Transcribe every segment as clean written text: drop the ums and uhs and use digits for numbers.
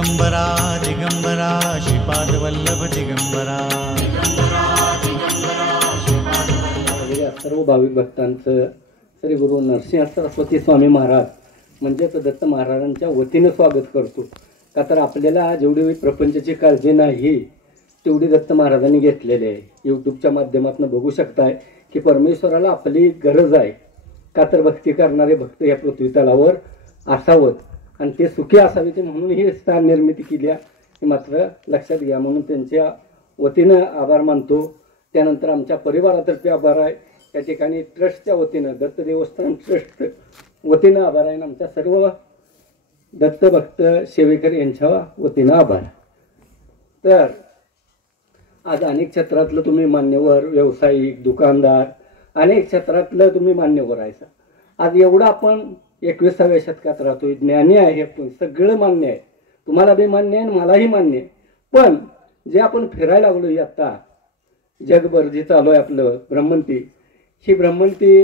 दिगंबरा दिगंबरा श्रीपादवल्लभ दिगंबरा. सर्व भाविक भक्तांचं श्री गुरु नरसिंह सरस्वती स्वामी महाराज म्हणजेच दत्त महाराजांच्या वतीनं स्वागत करतो. का तर आपल्याला जेवढी प्रपंचाची काळजी नाही तेवढी दत्त महाराजांनी घेतलेली आहे. यूट्यूबच्या माध्यमातून बघू शकताय की परमेश्वराला आपली गरज आहे. का तर भक्ती करणारे भक्त या पृथ्वी तलावर असावं आणि ते सुखी असावे ते म्हणून ही स्थान निर्मिती केली आहे. मात्र लक्षात घ्या म्हणून त्यांच्या वतीनं आभार मानतो. त्यानंतर आमच्या परिवारातर्फे आभार आहे. त्या ठिकाणी ट्रस्टच्या वतीनं दत्त देवस्थान ट्रस्ट वतीनं आभार आहे. आमच्या सर्व दत्त भक्त सेवेकर यांच्या वतीनं आभार. तर आज अनेक क्षेत्रातलं तुम्ही मान्यवर, व्यावसायिक, दुकानदार, अनेक क्षेत्रातलं तुम्ही मान्यवर आहे. आज एवढं आपण 21व्या शतकात राहतोय. ज्ञानी आहे आपण, सगळं मान्य आहे. तुम्हाला बी मान्य आहे, मलाही मान्य आहे. पण जे आपण फिरायला लागलोय आता जगभर जे चालू आहे आपलं भ्रमंती, ही भ्रमंती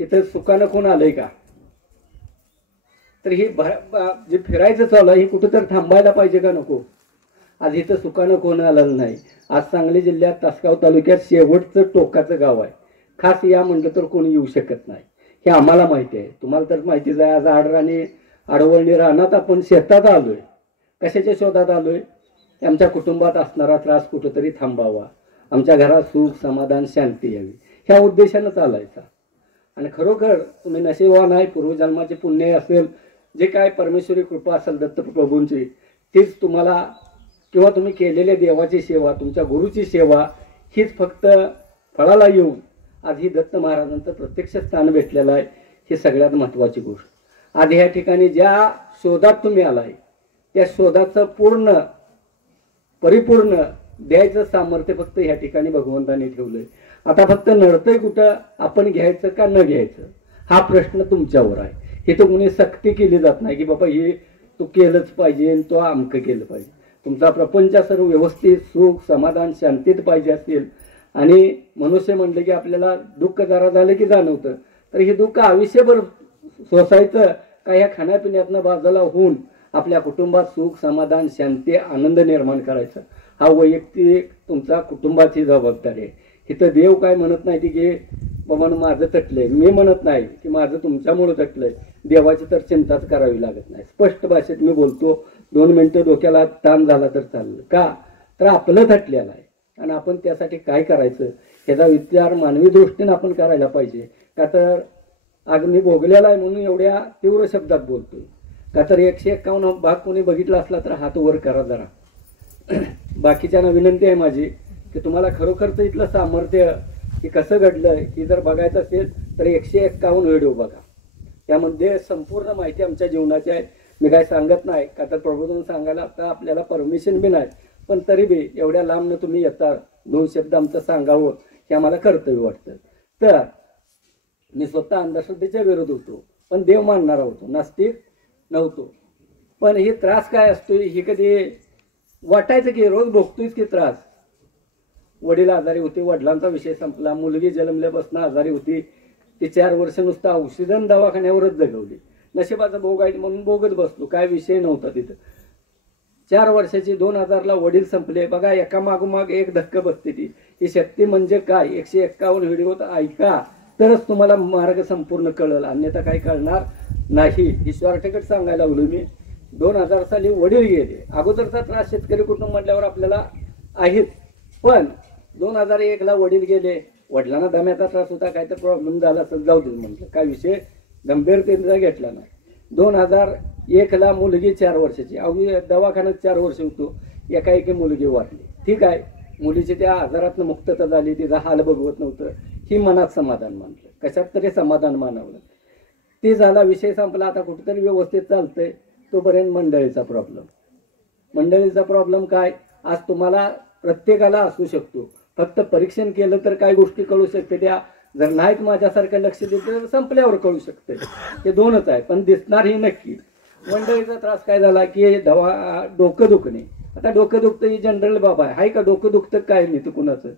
इथं सुखानं कोण आलंय का? तर ही जे फिरायचं चालू आहे ही कुठं तर थांबायला पाहिजे का नको? आज इथं सुखानं कोण आलेलं नाही. आज सांगली जिल्ह्यात तासगाव तालुक्यात शेवटचं टोकाचं गाव आहे. खास या म्हणलं तर कोणी येऊ शकत नाही. हे आम्हाला माहिती आहे, तुम्हाला तर माहितीच आहे. आज आडराणी आडवळणी रानात आपण शेतात आलोय. कशाच्या शोधात आलोय? आमच्या कुटुंबात असणारा त्रास कुठंतरी थांबावा, आमच्या घरात सुख समाधान शांती यावी, ह्या उद्देशानं चालायचा. आणि खरोखर तुम्ही नशीबवान आहे. पूर्वजन्माचे पुण्य असेल, जे काय परमेश्वरी कृपा असेल दत्तप्रभूंची, तीच तुम्हाला किंवा तुम्ही केलेल्या देवाची सेवा, तुमच्या गुरुची सेवा हीच फक्त फळाला येऊन आज ही दत्त महाराजांचं प्रत्यक्ष स्थान भेटलेलं आहे. ही सगळ्यात महत्त्वाची गोष्ट. आज ह्या ठिकाणी ज्या शोधात तुम्ही आलाय त्या शोधाचं परिपूर्ण द्यायचं सामर्थ्य फक्त ह्या ठिकाणी भगवंताने ठेवलंय. आता फक्त नडतंय कुठं, आपण घ्यायचं का न घ्यायचं हा प्रश्न तुमच्यावर आहे. हे तर कुणी सक्ती केली जात नाही की बाबा हे तू केलंच पाहिजे, तो अमकं केलं पाहिजे. तुमचा प्रपंच सर्व व्यवस्थित सुख समाधान शांतीत पाहिजे असेल. आणि मनुष्य म्हणलं की आपल्याला दुःख जरा झालं की जाणवतं, तर हे दुःख आयुष्यभर सोसायचं का ह्या खाण्यापिण्यातनं बाजूला होऊन आपल्या कुटुंबात सुख समाधान शांती आनंद निर्माण करायचा हा वैयक्तिक तुमचा कुटुंबाची जबाबदारी आहे. इथं देव काय म्हणत नाही की बाबा माझं तटलंय, मी म्हणत नाही की माझं तुमच्यामुळे तटलंय. देवाची तर चिंताच करावी लागत नाही. स्पष्ट भाषेत मी बोलतो. 2 मिनिटं डोक्याला ताण झाला तर चाललं का? तर आपलं तटलेलं आहे आणि आपण त्यासाठी काय करायचं ह्याचा विचार मानवी दृष्टीने आपण करायला पाहिजे. का तर आज मी भोगलेला आहे म्हणून एवढ्या तीव्र शब्दात बोलतोय. का तर 151 भाग कोणी बघितला असला तर हात वर करा जरा. बाकीच्यांना विनंती आहे माझी की तुम्हाला खरोखरच इथलं सामर्थ्य की कसं घडलं ही जर बघायचं असेल तर 151 व्हिडिओ बघा. त्यामध्ये संपूर्ण माहिती आमच्या जीवनाची आहे. मी काय सांगत नाही का तर प्रबोधन सांगायला आता आपल्याला परमिशन बी नाही, पण तरी बी एवढ्या लांबनं तुम्ही येता 2 शब्द आमचं सांगावं हे आम्हाला कर्तव्य वाटतं. तर मी स्वतः अंधश्रद्धेच्या विरोध होतो, पण देव मानणारा होतो, नास्तिक नव्हतो. पण हे त्रास काय असतोय हे कधी वाटायचं की रोज भोगतोयच की त्रास. वडील आजारी होते, वडिलांचा विषय संपला. मुलगी जन्मल्यापासून आजारी होती, ती 4 वर्ष नुसतं औषधन दवाखान्यावरच जगवली. नशिबाचा भोग आहे म्हणून भोगत बसलो, काय विषय नव्हता तिथं. 4 वर्षाची 2000ला वडील संपले. बघा एका मागोमाग एक धक्का बसते ती. ही शक्ती म्हणजे काय 151 व्हिडिओ ऐका तरच तुम्हाला मार्ग संपूर्ण कळेल, अन्यथा काही कळणार नाही. ही शॉर्टकट सांगायला लागलो मी. 2000 साली वडील गेले. अगोदरचा त्रास शेतकरी कुटुंब म्हटल्यावर आपल्याला आहेच, पण 2001ला वडील गेले. वडिलांना दम्याचा त्रास होता, काय तर प्रॉब्लेम झाला असेल, जाऊ दे म्हटलं, काय विषय गंभीरतेचा घेतला नाही. 2001ला मुलगी 4 वर्षाची, अवघी दवाखान्यात 4 वर्ष होतो, एकाएकी मुलगी वारली. ठीक आहे, मुलीची त्या आजारातनं मुक्तता झाली, तिचा हाल बघवत नव्हतं, ही मनात समाधान मानलं, कशात तरी समाधान मानवलं. ते झाला, विषय संपला. आता कुठेतरी व्यवस्थित चालतंय. तोपर्यंत मंडळीचा प्रॉब्लेम काय आज तुम्हाला प्रत्येकाला असू शकतो. फक्त परीक्षण केलं तर काय गोष्टी कळू शकते त्या, जर नाहीत माझ्यासारखं लक्ष दिलं तर संपल्यावर कळू शकते. ते 2च आहे, पण दिसणार ही नक्की. मंडळीचा त्रास काय झाला की डोकं दुखणे. आता डोकं दुखतं ही जनरल बाबा आहे का? डोकं दुखतं काय नाही तर कुणाचं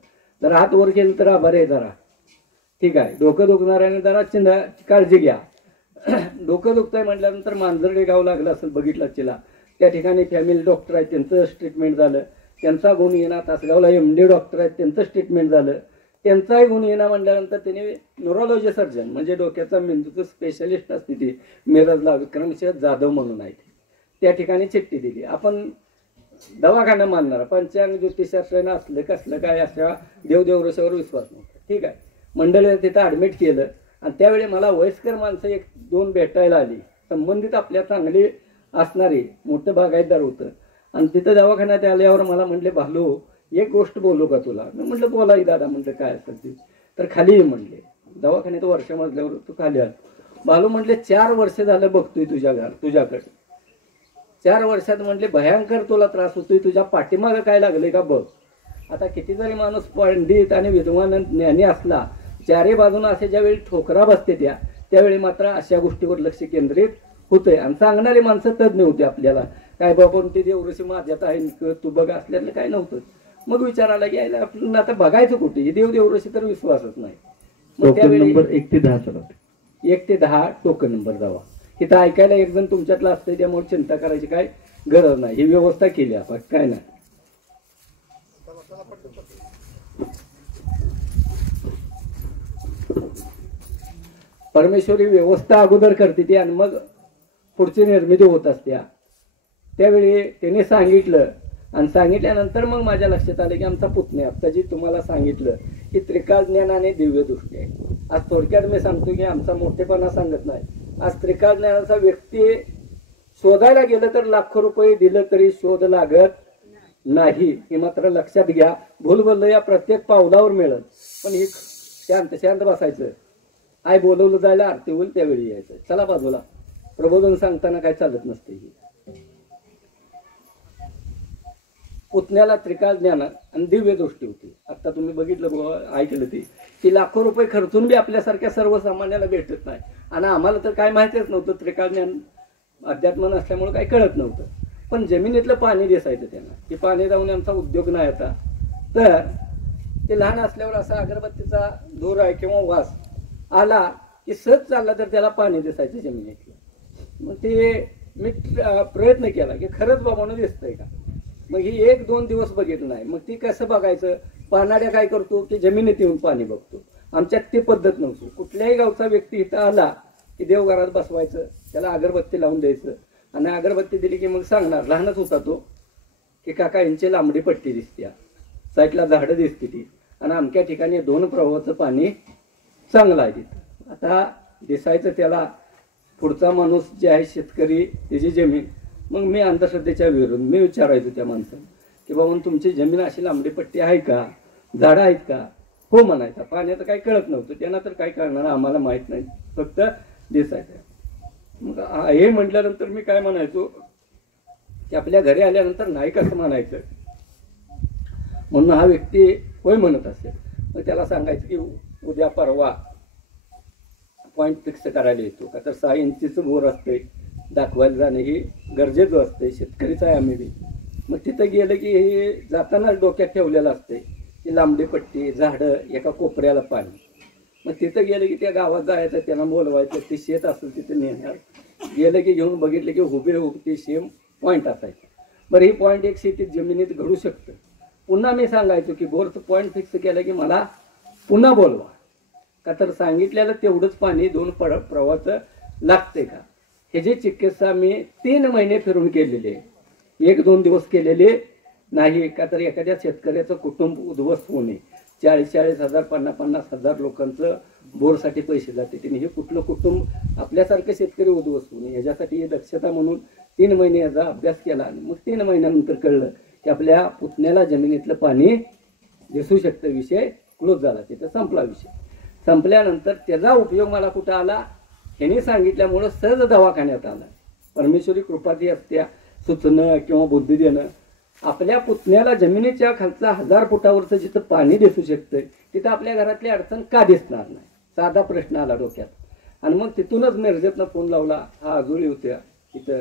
जर हात वर केलं तर आभार आहे जरा. ठीक आहे, डोकं दुखणाऱ्याने जरा काळजी घ्या. डोकं दुखतंय म्हटल्यानंतर मांजरडे गाव लागलं असेल, बघितलं चिला त्या ठिकाणी फॅमिली डॉक्टर आहेत त्यांचं ट्रीटमेंट झालं, त्यांचा गुण येणार तासगावला MD डॉक्टर आहेत त्यांचं ट्रीटमेंट झालं, त्यांचाही गुण येणार म्हणल्यानंतर त्याने न्यूरोलॉजी सर्जन म्हणजे डोक्याचा मेंदूचं स्पेशलिस्ट असते ती मिरजला विक्रमसिंह जाधव म्हणून आहे त्या ठिकाणी चिठ्ठी दिली. आपण दवाखाना मानणारा पंचांग ज्योतिषशास्त्रानं असलं कसलं काय अशा देवदेवरशावर विश्वास नव्हता. ठीक आहे, मंडळीने तिथं ॲडमिट केलं आणि त्यावेळी मला वयस्कर माणसं 1-2 भेटायला आली, संबंधित आपल्या चांगली असणारी मोठं बागायतदार होतं. आणि तिथं दवाखान्यात आल्यावर मला म्हटले, भालू एक गोष्ट बोलू का तुला? मी म्हटलं बोला दादा. म्हटलं काय असेल ते. तर खाली ये म्हणले. दवाखान्यात वर्ष मजल्यावर तू खाली आल. भालू म्हटले 4 वर्ष झालं बघतोय तुझ्याकडे 4 वर्षात म्हटले भयंकर तुला त्रास होतोय, तुझ्या पाठीमागं काय लागले का बघ. आता किती जरी माणूस पंडित आणि विद्वान ज्ञानी असला, चारी बाजूला असे ज्यावेळी ठोकरा बसते त्यावेळी मात्र अशा गोष्टीवर लक्ष केंद्रित होतंय. आणि सांगणारी माणसं तज्ज्ञ होते आपल्याला, काय बाबा ते देवऋषी माझ्यात आहे तू बघ असल्यानं काय नव्हतं. मग विचार आला की यायला आपल्याला आता बघायचं कुठे, हे देवऋषी तर विश्वासच नाही. मग त्यावेळी 1 ते 10 चला 1 ते 10 टोकन नंबर जावा. इथं ऐकायला एक जण तुमच्यातला असतंय, त्यामुळे चिंता करायची काय गरज नाही. ही व्यवस्था केली आपण, काय नाही. परमेश्वरी व्यवस्था अगोदर करते ती आणि मग पुढची निर्मिती होत असते. त्यावेळी त्याने सांगितलं आणि सांगितल्यानंतर मग माझ्या लक्षात आलं की आमचा पुतण्या आता जी तुम्हाला सांगितलं की त्रिकाळ ज्ञान आणि दिव्य दृष्टी आहे. आज थोडक्यात मी सांगतो की आमचा मोठेपणा सांगत नाही. आज त्रिकाळ ज्ञानाचा व्यक्ती शोधायला गेलं तर लाखो रुपये दिलं तरी शोध लागत नाही, हे मात्र लक्षात घ्या. भूल बोललं या प्रत्येक पावलावर मिळत, पण एक शांत बसायचं. आय बोलवलं जायला आरती होईल त्यावेळी यायचं. चला बाजूला, प्रबोधन सांगताना काय चालत नसते. पुतण्याला त्रिकाळ ज्ञान आणि दिव्य दृष्टी होती. आता तुम्ही बघितलं ऐकलं ती लाखो रुपये खर्चून बी आपल्यासारख्या सर्वसामान्याला भेटत नाही. आणि आम्हाला तर काय माहितीच नव्हतं, त्रिकाळ ज्ञान अध्यात्म नसल्यामुळे काही कळत नव्हतं. पण जमिनीतलं पाणी दिसायचं त्यांना, की पाणी जाऊन आमचा उद्योग नाही होता. तर ते लहान असल्यावर असा अगरबत्तीचा धूर आहे किंवा वास आला की सहज चालला तर त्याला पाणी दिसायचं जमिनीतलं. मग ते मी प्रयत्न केला की खरंच बाबांना दिसतंय का. मग ही 1-2 दिवस बघितलं नाही. मग ती कसं बघायचं, पानाड्या काय करतो की जमिनीत येऊन पाणी बघतो. आमच्यात ती पद्धत नव्हती. कुठल्याही गावचा व्यक्ती इथं आला की देवघरात बसवायचं, त्याला अगरबत्ती लावून द्यायचं आणि अगरबत्ती दिली की मग सांगणार, लहानच होता तो, की काका यांची लांबडी पट्टी दिसते, साईडला झाडं दिसते ती, आणि अमक्या ठिकाणी 2 प्रवाहाचं पाणी चांगलं आहे तिथं. आता दिसायचं त्याला पुढचा माणूस जे आहे शेतकरी त्याची जमीन. मग मी अंधश्रद्धेच्या विरोध मी विचारायचो त्या माणसाला की बाबा तुमची जमीन अशी लांबडी पट्टी आहे का, झाडं आहेत का? हो म्हणायचा. पाण्याचं काही कळत नव्हतं त्यांना, तर काय कळणार आम्हाला माहित नाही, फक्त दिसायचं. मग हे म्हटल्यानंतर मी काय म्हणायचो की आपल्या घरी आल्यानंतर नाही कसं म्हणायचं, म्हणून हा व्यक्ती होय म्हणत असेल. मग त्याला सांगायचं की उद्या परवा पॉईंट फिक्स करायला येतो का, तर 6 इंचीचं बोर असते दाखवायला जाणं हे गरजेचं असते. शेतकरीचं आहे आम्ही बी. मग तिथं गेलं की हे जातानाच डोक्यात ठेवलेलं असते की लांबडी पट्टी, झाडं, एका कोपऱ्याला पाणी. मग तिथं गेलं की त्या गावात जायचं, त्यांना बोलवायचं, ते शेत असेल तिथं नेणार. गेलं की घेऊन बघितलं की हुबेहूब ते सेम पॉईंट असायचं. बरं ही पॉईंट एक शेतीत जमिनीत घडू शकतं. पुन्हा मी सांगायचो की बोरचं पॉईंट फिक्स केलं की मला पुन्हा बोलवा, का तर सांगितलेलं तेवढंच पाणी 2 प्रवाहाचं लागते का. हे जे चिकित्सा मी 3 महिने फिरून केलेले, 1-2 दिवस केलेले नाही. का तर एखाद्या शेतकऱ्याचं कुटुंब उद्ध्वस्त होणे, 40-40 हजार 50-50 हजार लोकांचं बोरसाठी पैसे जाते. त्यांनी हे कुठलं कुटुंब आपल्यासारखं शेतकरी उद्ध्वस्त होणे याच्यासाठी हे दक्षता म्हणून 3 महिने याचा अभ्यास केला. आणि मग 3 महिन्यानंतर कळलं की आपल्या पुतण्याला जमिनीतलं पाणी दिसू शकतं. विषय क्लोज झाला, तिथं संपला विषय. संपल्यानंतर त्याचा उपयोग मला कुठं आला, ह्यांनी सांगितल्यामुळं सहज दवाखान्यात आला. परमेश्वरी कृपा ती असत्या, सुचणं किंवा बुद्धी देणं. आपल्या पुतण्याला जमिनीच्या खालचा 1000 फुटावरचं जिथं पाणी दिसू शकतंय तिथं आपल्या घरातली अडचण का दिसणार नाही, साधा प्रश्न आला डोक्यात. आणि मग तिथूनच मिरजेतनं फोन लावला. हा आजोळी होत्या इथं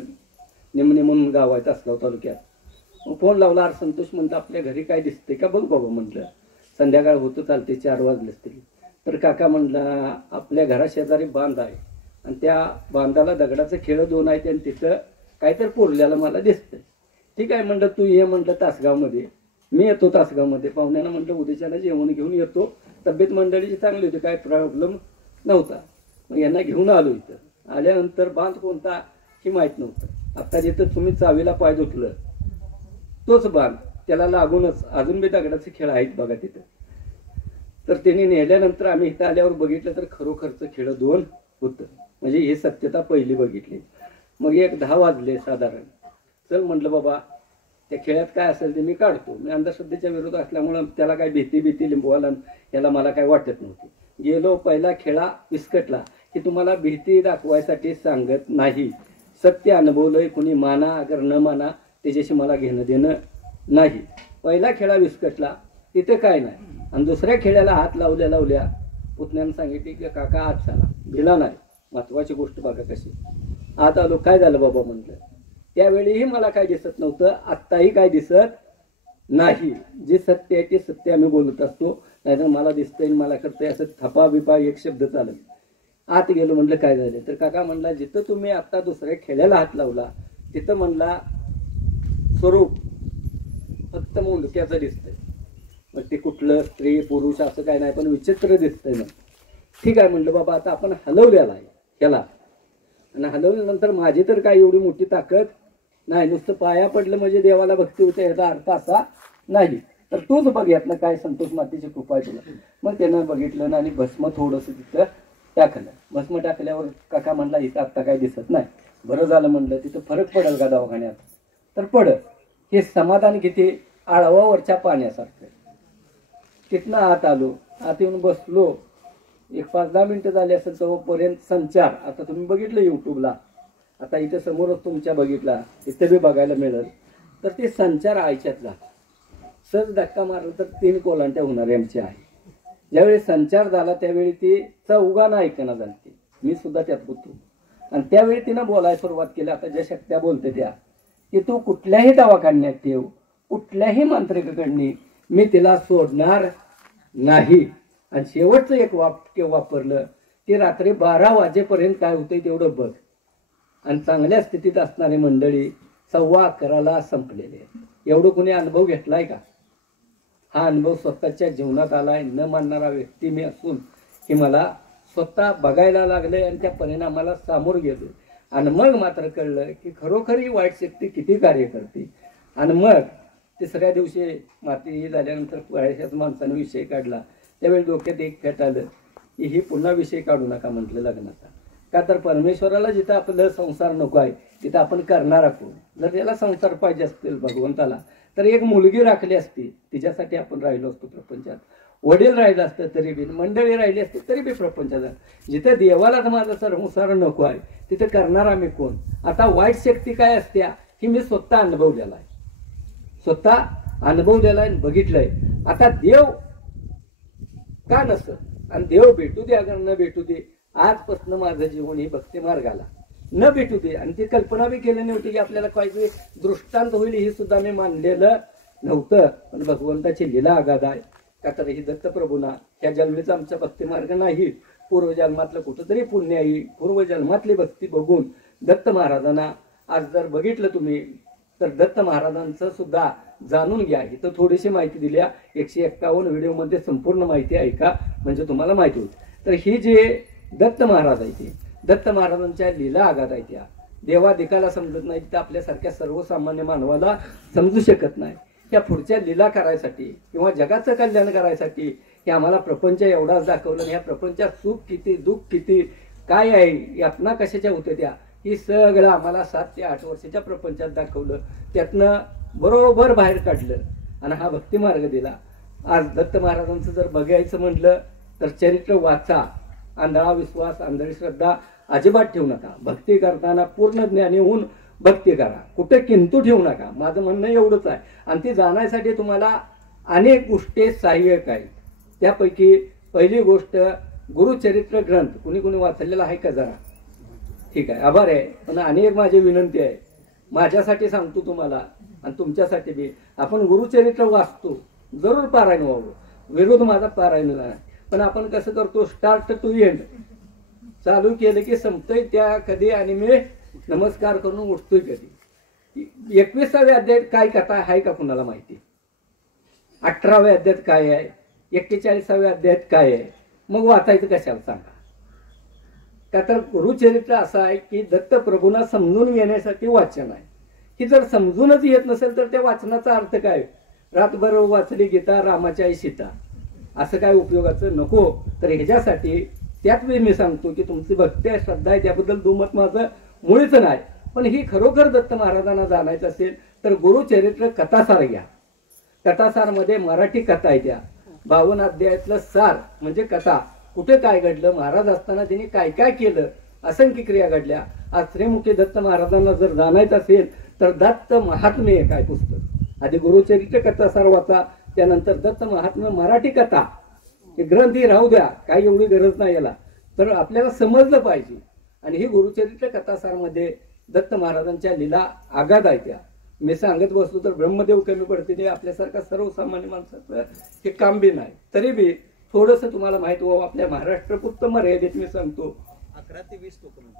निमणे म्हणून गाव आहे तासगाव तालुक्यात. मग फोन लावला, अरे संतोष म्हणतं आपल्या घरी काय दिसतंय का बघ बाबा. म्हटलं संध्याकाळ होतं, चालते 4 वाजले असतील. तर काका म्हणला आपल्या घराशेजारी बांध आहे आणि त्या बांधाला दगडाचं खेळ 2 आहेत आणि तिथं काहीतरी पुरल्याला मला दिसतंय. ठीक आहे म्हणलं, तू ये म्हणलं तासगावमध्ये. मी येतो तासगावमध्ये. पाहुण्यानं म्हटलं उद्याच्याला जेवण घेऊन येतो. तब्येत मंडळीची चांगली होती, काय प्रॉब्लेम नव्हता. मग यांना घेऊन आलो. इथं आल्यानंतर बांध कोणता ही माहीत नव्हतं. आता जिथं तुम्ही चावीला पाय धुतलं तोच बांध, त्याला लागूनच अजून बी दगडाचे खेळ आहेत बघा तिथं. तर त्यांनी नेल्यानंतर आम्ही इथं आल्यावर बघितलं तर खरोखरचं खेळ 2 होतं. म्हणजे ही सत्यता पहिली बघितली. मग 1:10 वाजले साधारण. चल म्हटलं बाबा त्या खेळात काय असेल ते मी काढतो. मी अंधश्रद्धेच्या विरोधात असल्यामुळं त्याला काय भीती लिंबवाला याला मला काय वाटत नव्हती. गेलो, पहिला खेळा विस्कटला. की तुम्हाला भीती दाखवायसाठी सांगत नाही, सत्य अनुभवलंय. कुणी माना अगर न माना त्याच्याशी मला घेणं देणं नाही. पहिला खेळा विस्कटला, तिथे काय नाही. आणि दुसऱ्या खेळाला हात लावल्या पुतण्यानं सांगितले की काका आत चला. गेला नाही. महत्वाची गोष्ट बघा कशी. आत आलो. काय झालं बाबा म्हटलं. त्यावेळीही मला काय दिसत नव्हतं, आत्ताही काय दिसत नाही. जे सत्य आहे ते सत्य आम्ही बोलत असतो. नाहीतर मला दिसतंय मला करतंय असं थपा बिपा एक शब्द चालत. आत गेलो. म्हटलं काय झालं. तर काका म्हणला जिथं तुम्ही आता दुसऱ्या खेळाला हात लावला तिथं म्हणला स्वरूप फक्त मुंडक्याचं दिसतंय. मग ते कुठलं स्त्री पुरुष असं काय नाही, पण विचित्र दिसतंय ना. ठीक आहे म्हणलं बाबा आता आपण हलवलेला आहे त्याला. आणि हलवल्यानंतर माझी तर काय एवढी मोठी ताकद नाही. नुसतं पाया पडलं म्हणजे देवाला भक्ती होते याचा अर्थ असा नाही. तर तूच बघ यातनं काय संतोष मातेची कृपा आहे तुला. मग त्यानं बघितलं ना आणि भस्म थोडंसं तिथं टाकलं. भस्म टाकल्यावर काका म्हणला इथं आत्ता काय दिसत नाही. बरं झालं म्हणलं, तिथं फरक पडेल का दवाखान्यात. तर पडत. हे समाधान किती आळवावरच्या पाण्यासारखं. तिथनं आत आलो. आत येऊन बसलो. एक 5-10 मिनिटं झाली असेल तोपर्यंत संचार. आता तुम्ही बघितलं युट्यूबला, आता इथं समोरच तुमच्या बघितला, इथं बी बघायला मिळेल. तर ते संचार आयच्यातला सहज धक्का मारला तर 3 कोलांट्या होणार आमची आहे. ज्यावेळी संचार झाला त्यावेळी ती चौघांना ऐकणं झाली. मी सुद्धा त्यात होतो. आणि त्यावेळी तिनं बोलायला सुरुवात केली. आता ज्या शक्त्या बोलते त्या की तू कुठल्याही दवाखान्यात ठेव, कुठल्याही मांत्रिकाकडनी मी तिला सोडणार नाही. आणि शेवटचं एक वाक्य वापरलं की रात्री 12 वाजेपर्यंत काय होतंय तेवढं बघ. आणि चांगल्या स्थितीत असणारी मंडळी 11:15 संपलेले. एवढं कोणी अनुभव घेतलाय का. हा अनुभव स्वतःच्या जीवनात आलाय. न मानणारा व्यक्ती मी असून की मला स्वतः बघायला लागले आणि त्या परिणामाला सामोर गेलो. आणि मग मात्र कळलं की खरोखर ही वाईट शक्ती किती कार्य करते. आणि मग तिसऱ्या दिवशी माती झाल्यानंतर वयाच्याच माणसाने विषय काढला. त्यावेळी डोक्यात एक फेट आलं की ही पुन्हा विषय काढू नका म्हटलं लग्नाचा. का तर परमेश्वराला जिथं आपलं संसार नको आहे तिथं आपण करणारा कोण. जर त्याला संसार पाहिजे असतील भगवंताला तर एक मुलगी राखली असती, तिच्यासाठी आपण राहिलो असतो प्रपंचात. वडील राहिलं असतं तरी बी, मंडळी राहिली असते तरी बी प्रपंचात. जिथं देवाला तर माझा संसार नको आहे तिथं करणारा मी कोण. आता वाईट शक्ती काय असत्या ही मी स्वतः अनुभवलेला आहे. स्वतः अनुभवलेला आहे, बघितलंय. आता देव का नसत आणि देव भेटू दे अगर न भेटू दे. आजपासून माझं जीवन ही भक्ती मार्गाला न भेटू दे. आणि ती कल्पना बी केली नव्हती की आपल्याला काही दृष्टांत होईल, ही सुद्धा मी मानलेलं नव्हतं. पण भगवंताची लीला आगाध आहे. का तर ही दत्तप्रभूंना ह्या जन्मीचा आमचा भक्ती मार्ग नाही, पूर्वजन्मातलं कुठंतरी पुण्य आहे. पूर्वजन्मातली भक्ती बघून दत्त महाराजांना आज जर बघितलं तुम्ही तर दत्त महाराजांचं सुद्धा जाणून घ्या. इथं थोडीशी माहिती दिल्या. 151 व्हिडिओमध्ये संपूर्ण माहिती ऐका म्हणजे तुम्हाला माहिती होईल. तर ही जे दत्त महाराज आहे ते दत्त महाराजांच्या लीला आगाध आहे. त्या देवादिकाला समजत नाही, तर आपल्यासारख्या सर्वसामान्य मानवाला समजू शकत नाही. त्या पुढच्या लीला करायसाठी किंवा जगाचं कल्याण करायसाठी हे आम्हाला प्रपंच एवढाच दाखवलं. ह्या प्रपंचात सुख किती दुःख किती काय आहे यातना कशाच्या होत्या त्या ही सगळं आम्हाला 7 ते 8 वर्षाच्या प्रपंचात दाखवलं. त्यातनं बरोबर बाहेर काढलं आणि हा भक्ती मार्ग दिला. आज दत्त महाराजांचं जर बघायचं म्हटलं तर चरित्र वाचा. आंधळा विश्वास आंधळी श्रद्धा अजिबात ठेवू नका. भक्ती करताना पूर्ण ज्ञानी होऊन भक्ती करा. कुठे किंतु ठेवू नका. माझं म्हणणं एवढंच आहे. आणि ती जाण्यासाठी तुम्हाला अनेक गोष्टी सहाय्यक आहेत. त्यापैकी पहिली गोष्ट गुरुचरित्र ग्रंथ. कुणी कुणी वाचलेला आहे का जरा. ठीक आहे, आभार आहे. पण आणि एक माझी विनंती आहे, माझ्यासाठी सांगतो तुम्हाला आणि तुमच्यासाठी बी. आपण गुरुचरित्र वाचतो, जरूर पारायण व्हावं. विरोध माझा पारायण नाही. पण आपण कसं करतो स्टार्ट टू एंड चालू केलं की संपतंय त्या कधी आणि मी नमस्कार करून उठतोय कधी? 21व्या अध्यायात काय कथा आहे का कुणाला माहिती? 18व्या अध्यायात काय आहे? 41व्या अध्यायात काय आहे? मग वाचायचं कशाला सांगा? का तर गुरुचरित्र असं आहे की दत्तप्रभूंना समजून घेण्यासाठी वाचन आहे. ही जर समजूनच येत नसेल तर त्या वाचनाचा अर्थ काय? रातभर वाचली गीता रामाची आई सीता, असं काय उपयोगाचं नको. तर ह्याच्यासाठी त्यात मी सांगतो की तुमची भक्ती आहे, श्रद्धा आहे, त्याबद्दल दुमत माझं मुळीच नाही. पण ही खरोखर दत्त महाराजांना जाणायचं असेल तर गुरुचरित्र कथासार घ्या. कथासारमध्ये मराठी कथा आहे, त्या 52 अध्यायातलं सार म्हणजे कथा. कुठे काय घडलं, महाराज असताना त्यांनी काय काय केलं, असंख्य क्रिया घडल्या. आज श्रीमुखी दत्त महाराजांना जर जाणायचं असेल तर दत्त महात्म्य काय पुस्तक, आधी गुरुचरित्र कथासार वाचा, त्यानंतर दत्त महात्म्य मराठी कथा. हे ग्रंथी राहू द्या, काही एवढी गरज नाही याला, तर आपल्याला समजलं पाहिजे. आणि ही गुरुचरित्र कथासारमध्ये दत्त महाराजांच्या लीला आगाध आहे. त्या मी सांगत बसलो तर ब्रह्मदेव कमी पडते. ते आपल्यासारखा सर्वसामान्य माणसाचं हे काम बी नाही. तरी बी थोडंसं तुम्हाला माहित व्हावं आपल्या महाराष्ट्रपुरतं मर्यादित मी सांगतो. 11 ते 20 तोपर्यंत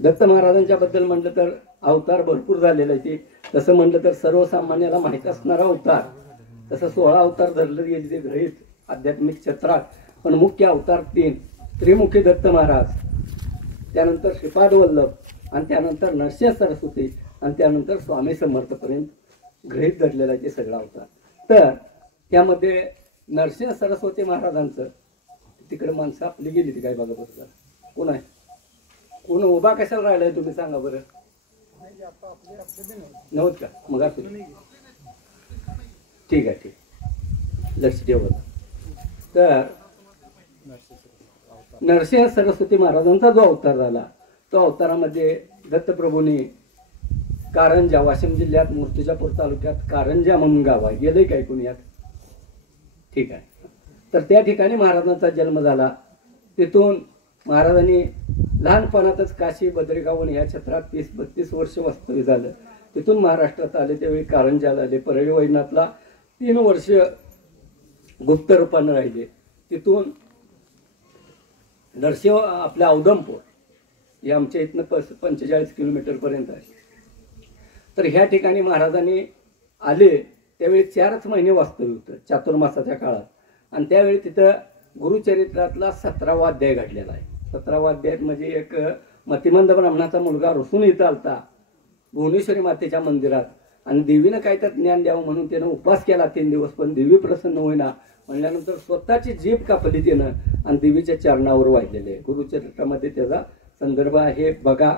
दत्त महाराजांच्या बद्दल म्हटलं तर अवतार भरपूर झालेला आहे. ते तसं म्हटलं तर सर्वसामान्याला माहीत असणारा अवतार. तसं 16 अवतार धरले गेले ते ग्रहित आध्यात्मिक क्षेत्रात. पण मुख्य अवतार 3, त्रिमुखी दत्त महाराज, त्यानंतर श्रीपाद वल्लभ, आणि त्यानंतर नरसिंह सरस्वती, आणि त्यानंतर स्वामी समर्थपर्यंत ग्रहित धरलेला आहे ते सगळा अवतार. तर त्यामध्ये नरसिंह सरस्वती महाराजांचं तिकडे माणसं आपली गेली ती काय बघा बरोबर. कोण आहे? कोण उभा कशाला राहिलाय तुम्ही सांगा बरं? नव्हत का? मग असू ठीक आहे, ठीक, लक्ष ठेव. तर नरसिंह सरस्वती महाराजांचा जो अवतार झाला तो अवतारामध्ये दत्तप्रभूंनी कारंजा, वाशिम जिल्ह्यात मूर्तिजापूर तालुक्यात कारंजा म्हणून गाव आहे, गेलंय काय कोणी यात? ठीक आहे. तर त्या ठिकाणी महाराजांचा जन्म झाला. तिथून महाराजांनी लहानपणातच काशी बद्रिकावून या क्षेत्रात 30-32 वर्ष वास्तव्य झालं. तिथून महाराष्ट्रात आले त्यावेळी कारंजाला आले. परळी वैजनाथला 3 वर्ष गुप्त रूपानं राहिले. तिथून नरसिंह आपल्या औदंपूर हे आमच्या इथनं 45 किलोमीटर पर्यंत आहे. तर ह्या ठिकाणी महाराजांनी आले त्यावेळी 4च महिने वास्तव्य होतं चातुर्मासाच्या काळात. आणि त्यावेळी तिथं गुरुचरित्रातला 17वा अध्याय घडलेला आहे. 17वा अध्याय म्हणजे एक मतिमंद ब्राह्मणाचा मुलगा रुसून इथं आलता भुवनेश्वरी मातेच्या मंदिरात, आणि देवीनं काय तर ज्ञान द्यावं म्हणून त्यानं उपवास केला 3 दिवस. पण देवी प्रसन्न होईना. म्हणल्यानंतर स्वतःची जीभ कापली त्यानं आणि देवीच्या चरणावर वाहिलेले. गुरुचरित्रामध्ये त्याचा संदर्भ आहे बघा.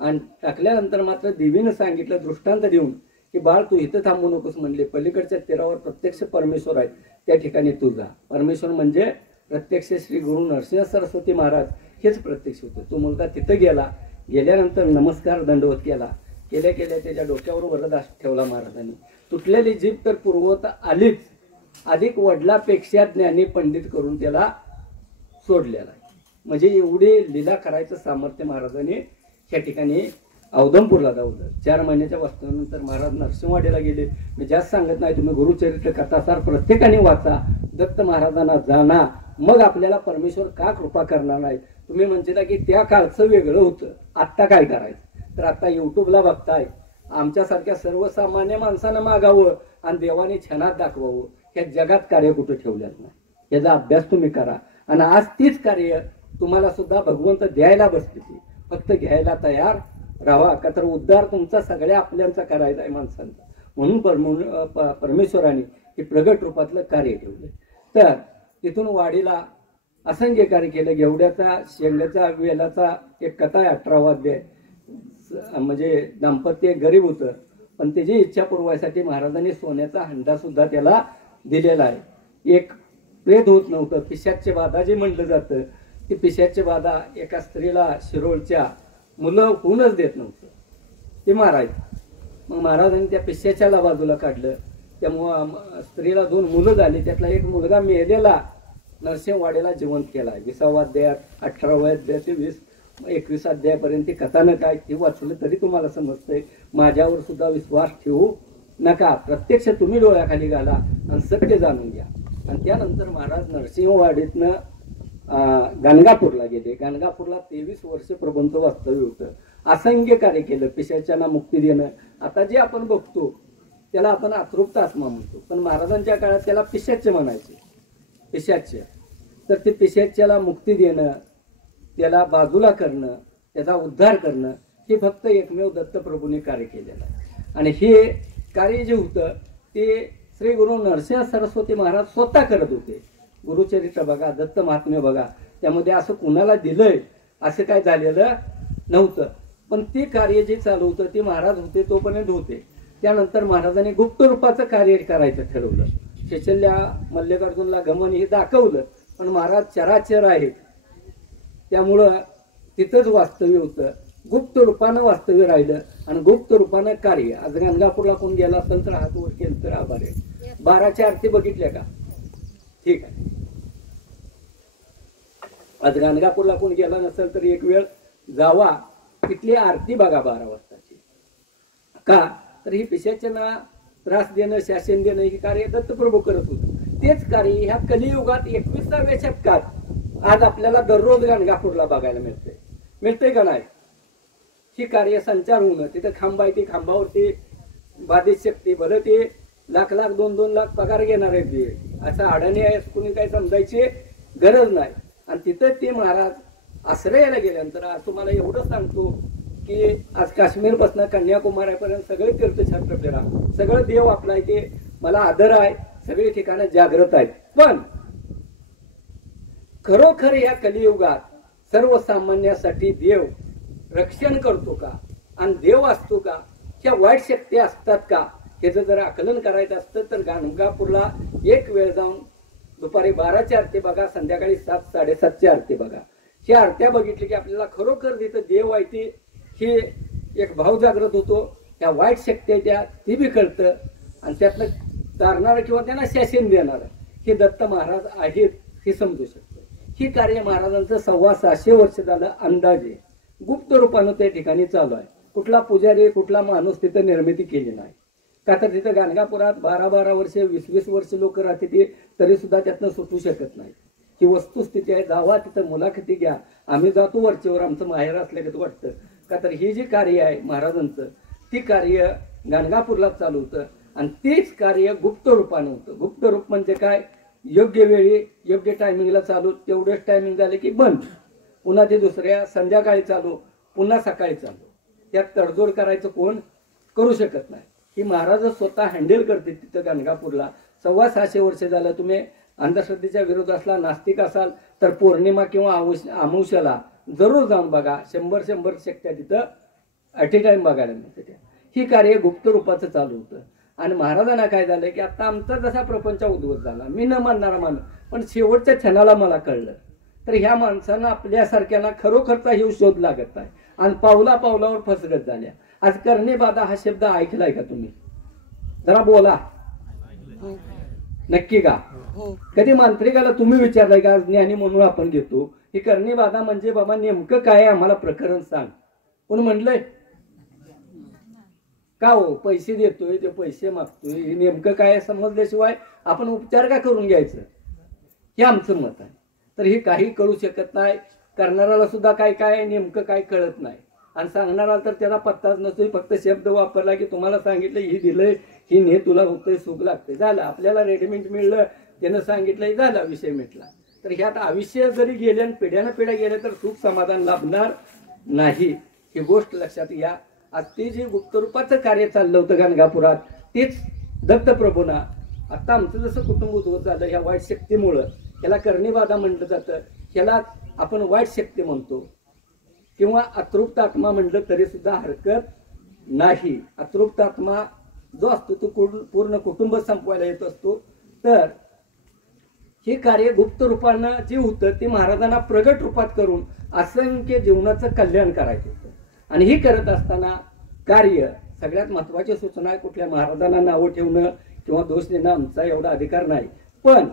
आणि टाकल्यानंतर मात्र देवीनं सांगितलं दृष्टांत देऊन की बाळ तू इथं थांबू नकोस म्हणले. पलीकडच्या तीरावर प्रत्यक्ष परमेश्वर आहे, त्या ठिकाणी तू जा. परमेश्वर म्हणजे प्रत्यक्ष श्री गुरु नरसिंह सरस्वती महाराज हेच प्रत्यक्ष होतं. तो मुलगा तिथं गेला. गेल्यानंतर नमस्कार दंडवत केला. केल्या केल्या त्याच्या डोक्यावर वरदास ठेवला महाराजांनी. तुटलेली जीभ तर पूर्वत आलीच, अधिक वडिलापेक्षा ज्ञानी पंडित करून त्याला सोडलेला आहे. म्हणजे एवढी लीला करायचं सामर्थ्य महाराजांनी ह्या ठिकाणी औदंपूरला दावलं. 4 महिन्याच्या वास्तव्यानंतर महाराज नरसिंहवाडीला गेले. मी जास्त सांगत नाही, तुम्ही गुरुचरित्र कथासार प्रत्येकाने वाचा. दत्त महाराजांना जाणा, मग आपल्याला परमेश्वर का कृपा करणार नाही. तुम्ही म्हणता की त्या काळचं वेगळं होतं, आत्ता काय करायचं? तर आता युट्यूबला बघताय, आमच्यासारख्या सर्वसामान्य माणसानं मागावं आणि देवाने छनात दाखवावं. ह्या जगात कार्य कुठं ठेवलेलं नाही. याचा अभ्यास तुम्ही करा. आणि आज तीच कार्य तुम्हाला सुद्धा भगवंत द्यायला बसले. फक्त घ्यायला तयार राहा. का तर उद्धार तुमचा सगळ्या आपल्यांचा करायचा आहे माणसांचा. म्हणून परमेश्वराने हे प्रगट रूपातलं कार्य ठेवलं. तर तिथून वाडीला असंख्य कार्य केलं. घेवड्याचा शेंड्याचा वेलाचा एक कथा आहे 18वा अध्याय. म्हणजे दाम्पत्य गरीब होतं, पण त्याची इच्छा पुरवायसाठी महाराजांनी सोन्याचा हंडा सुद्धा त्याला दिलेला आहे. एक प्रेत होत नव्हतं, पिशाच्य बाधा जे म्हटलं जातं, ती पिशाच्य बाधा एका स्त्रीला शिरोळच्या मुलं होऊनच देत नव्हतं, ते मारायचं. मग महाराजांनी त्या पिशाच्याला बाजूला काढलं. त्या स्त्रीला 2 मुलं झाली, त्यातला एक मुलगा मेलेला नरसिंहवाडीला जिवंत केला. 20वा अध्याय, 18वा अध्याय ते 21 अध्यायापर्यंत कथानक आहे, ती वाचलं तरी तुम्हाला समजतंय. माझ्यावर सुद्धा विश्वास ठेवू नका, प्रत्यक्ष तुम्ही डोळ्याखाली घाला आणि सत्य जाणून घ्या. आणि त्यानंतर महाराज नरसिंहवाडीतनं गाणगापूरला गेले. गाणगापूरला 23 वर्ष प्रभूंचं वास्तव्य होतं. असंख्य कार्य केलं, पिशाच्यांना मुक्ती देणं. आता जे आपण बघतो त्याला आपण अतृप्त आत्मा म्हणतो, पण महाराजांच्या काळात त्याला पिशाच्य म्हणायचे. पिशाच्य, तर ते पिशाच्याला मुक्ती देणं, त्याला बाजूला करणं, त्याचा उद्धार करणं, हे फक्त एकमेव दत्तप्रभूंनी कार्य केलेलं आहे. आणि हे कार्य जे होतं ते श्री गुरु नरसिंह सरस्वती महाराज स्वतः करत होते. गुरुचरित्र बघा, दत्त महात्म्य बघा, त्यामध्ये असं कुणाला दिलंय असं काय झालेलं नव्हतं. पण ते कार्य जे चालू होतं ते महाराज होते तोपर्यंत होते. त्यानंतर महाराजांनी गुप्त रूपाचं कार्य करायचं ठरवलं. शैशल्या मल्लिकार्जुनला गमन हे दाखवलं, पण महाराज चराचर आहेत त्यामुळं तिथंच वास्तव्य होतं. गुप्त रूपानं वास्तव्य राहिलं आणि गुप्त रूपानं कार्य. आज गाणगापूरला कोण गेला असेल तर हात वर केलं तर आभार आहे. 12च्या आरती बघितल्या का? ठीक आहे. आज गाणगापूरला कोण गेला नसेल तर एक वेळ जावा, तिथली आरती बघा 12 वाजताची. का तर ही पिशाच्यांना त्रास देणं, शासन देणं हे कार्य दत्तप्रभू करत होते. तेच कार्य ह्या कलियुगात 21व्या शतकात आज आपल्याला दररोज गाणगापूरला बघायला मिळतंय का नाही? ही कार्य संचार होणं, तिथं खांब आहे, ते खांबावरती बाधित शक्ती, भलं ते लाख लाख 2-2 लाख पगार घेणार आहेत ते, असं अडाणी आहे कुणी काही समजायची गरज नाही. आणि तिथं ते महाराज आश्रयाला गेल्यानंतर आज तुम्हाला एवढं सांगतो की आज काश्मीरपासून कन्याकुमारीपर्यंत सगळे तीर्थक्षेत्र फिरा, सगळं देव आपला आहे, ते मला आदर आहे, सगळी ठिकाणं जागृत आहेत. पण खरोखर या कलियुगात सर्वसामान्यासाठी देव रक्षण करतो का आणि देव असतो का, ह्या वाईट शक्ती असतात का, ह्याचं जर आकलन करायचं असतं तर गाणगापूरला एक वेळ जाऊन दुपारी 12ची आरती बघा, संध्याकाळी 7-7:30ची आरती बघा. ह्या आरत्या बघितली की आपल्याला खरोखर तिथं देव आहे ती हे एक भाव जागृत होतो. त्या वाईट शक्ती आहे त्या ती बी कळतं आणि त्यातलं तारणार किंवा त्यांना शासन देणार हे दत्त महाराज आहेत हे समजू शकतं. ही कार्य महाराजांचं 650 वर्ष झालं अंदाजे गुप्त रूपानं त्या ठिकाणी चालू आहे. कुठला पुजारी, कुठला माणूस तिथं निर्मिती केली नाही. का तर तिथं गाणगापुरात 12-12 वर्षे, 20-20 वर्ष लोक राहते ते, तरी सुद्धा त्यातनं सुटू शकत नाही. ही वस्तुस्थिती आहे. जावा तिथं मुलाखती घ्या. आम्ही जातो वरचेवर, आमचं माहेर असल्याचं वाटतं. का तर हे जे कार्य आहे महाराजांचं, ती कार्य गाणगापूरला चालू होतं आणि तेच कार्य गुप्त रूपानं होतं. गुप्त रूप म्हणजे काय? योग्य वेळी योग्य टायमिंगला चालू, तेवढंच टायमिंग झालं की बंद, पुन्हा ते दुसऱ्या संध्याकाळी चालू, पुन्हा सकाळी चालू. त्यात तडजोड करायचं कोण करू शकत नाही. ही महाराज स्वतः हँडल करते तिथं गाणगापूरला. 650 वर्ष झालं. तुम्ही अंधश्रद्धेच्या विरोध असला, नास्तिक असाल तर पौर्णिमा किंवा अमावस्याला जरूर जाऊन बघा. 100 शक्त्या तिथं ॲट ए टाइम बघायला मिळते. ही कार्य गुप्त रूपाचं चालू होतं. आणि महाराजांना काय झालं की आता आमचा जसा प्रपंच उद्भूत झाला, मी न मानणारा माणूस, पण शेवटच्या क्षणाला मला कळलं तर ह्या माणसांना आपल्यासारख्याला खरोखरचा हे शोध लागत आहे आणि पावला पावलावर फसगत झाल्या. आज करणे बाधा हा शब्द ऐकलाय का तुम्ही? जरा बोला. नक्की का? कधी मांत्रिकाला तुम्ही विचारलाय का? ज्ञानी म्हणून आपण घेतो ही करणे बाधा म्हणजे बाबा नेमकं काय आहे, आम्हाला प्रकरण सांग. कोण म्हणलंय का? हो पैसे देतोय, ते पैसे मागतोय, हे नेमकं काय समजल्याशिवाय आपण उपचार का करून घ्यायचं, हे आमचं मत आहे. तर हे काही कळू शकत नाही. करणाऱ्याला सुद्धा काय काय नेमकं काय कळत नाही आणि सांगणारा तर त्याला पत्ताच नसतोय. फक्त शब्द वापरला की तुम्हाला सांगितलं ही दिलंय, ही ने तुला होतंय, सुख लागतंय, झालं. आपल्याला रेडीमेड मिळलं, त्यानं सांगितलंय, झालं, विषय मिटला. तर ह्यात आयुष्य जरी गेले आणि पिढ्यानं पिढ्या गेल्या तर सुख समाधान लाभणार नाही. ही गोष्ट लक्षात घ्या. आज ते जे गुप्तरूपाचं कार्य चाललं होतं गाणगापुरात, तेच दत्तप्रभूंना आता आमचं जसं कुटुंब उद्भूत झालं ह्या वाईट शक्तीमुळं, ह्याला करणीबाधा म्हटलं जातं, ह्याला आपण वाईट शक्ती म्हणतो किंवा अतृप्त आत्मा म्हटलं तरी सुद्धा हरकत नाही. अतृप्त आत्मा जो असतो तो पूर्ण कुटुंब संपवायला येत असतो. तर हे कार्य गुप्त रूपानं जे होतं ते महाराजांना प्रगट रूपात करून असंख्य जीवनाचं कल्याण करायचं होतं. आणि हे करत असताना कार्य सगळ्यात महत्वाची सूचना आहे. कुठल्या महाराजांना नावं ठेवणं किंवा दोष देणं आमचा एवढा अधिकार नाही, पण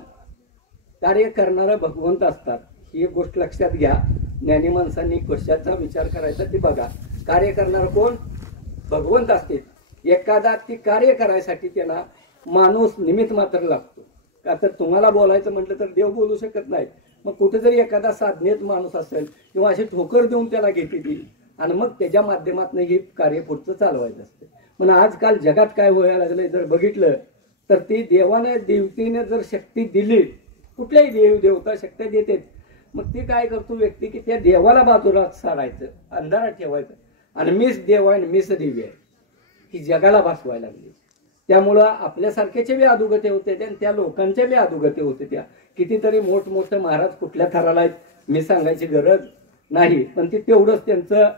कार्य करणारा भगवंत असतात, ही एक गोष्ट लक्षात घ्या. ज्ञानी माणसांनी कशाचा विचार करायचा ते बघा. कार्य करणारा कोण? भगवंत असते. एखादा ती कार्य करायसाठी त्यांना माणूस निमित्त मात्र लागतो. का तर तुम्हाला बोलायचं म्हटलं तर देव बोलू शकत नाही. मग कुठेतरी एखादा साधनेत माणूस असेल किंवा अशी ठोकर देऊन त्याला घेते ती, आणि मग त्याच्या माध्यमातून हे कार्य पुढचं चालवायचं असतं. पण आजकाल जगात काय व्हायला लागलंय जर बघितलं तर ती देवाने देवतीने जर शक्ती दिली, कुठल्याही देव देवता शक्ती देते, मग ती काय करतो व्यक्ती की त्या देवाला बाजूला सारायचं, अंधारात ठेवायचं, आणि मीच देव आहे मीच देवी आहे ही जगाला भासवायला लागली. त्यामुळं आपल्यासारख्याचे बी अधोगती होते आणि त्या लोकांच्या बी अधोगती होते. त्या कितीतरी मोठमोठे महाराज कुठल्या थराला आहेत मी सांगायची गरज नाही, पण ते तेवढंच त्यांचं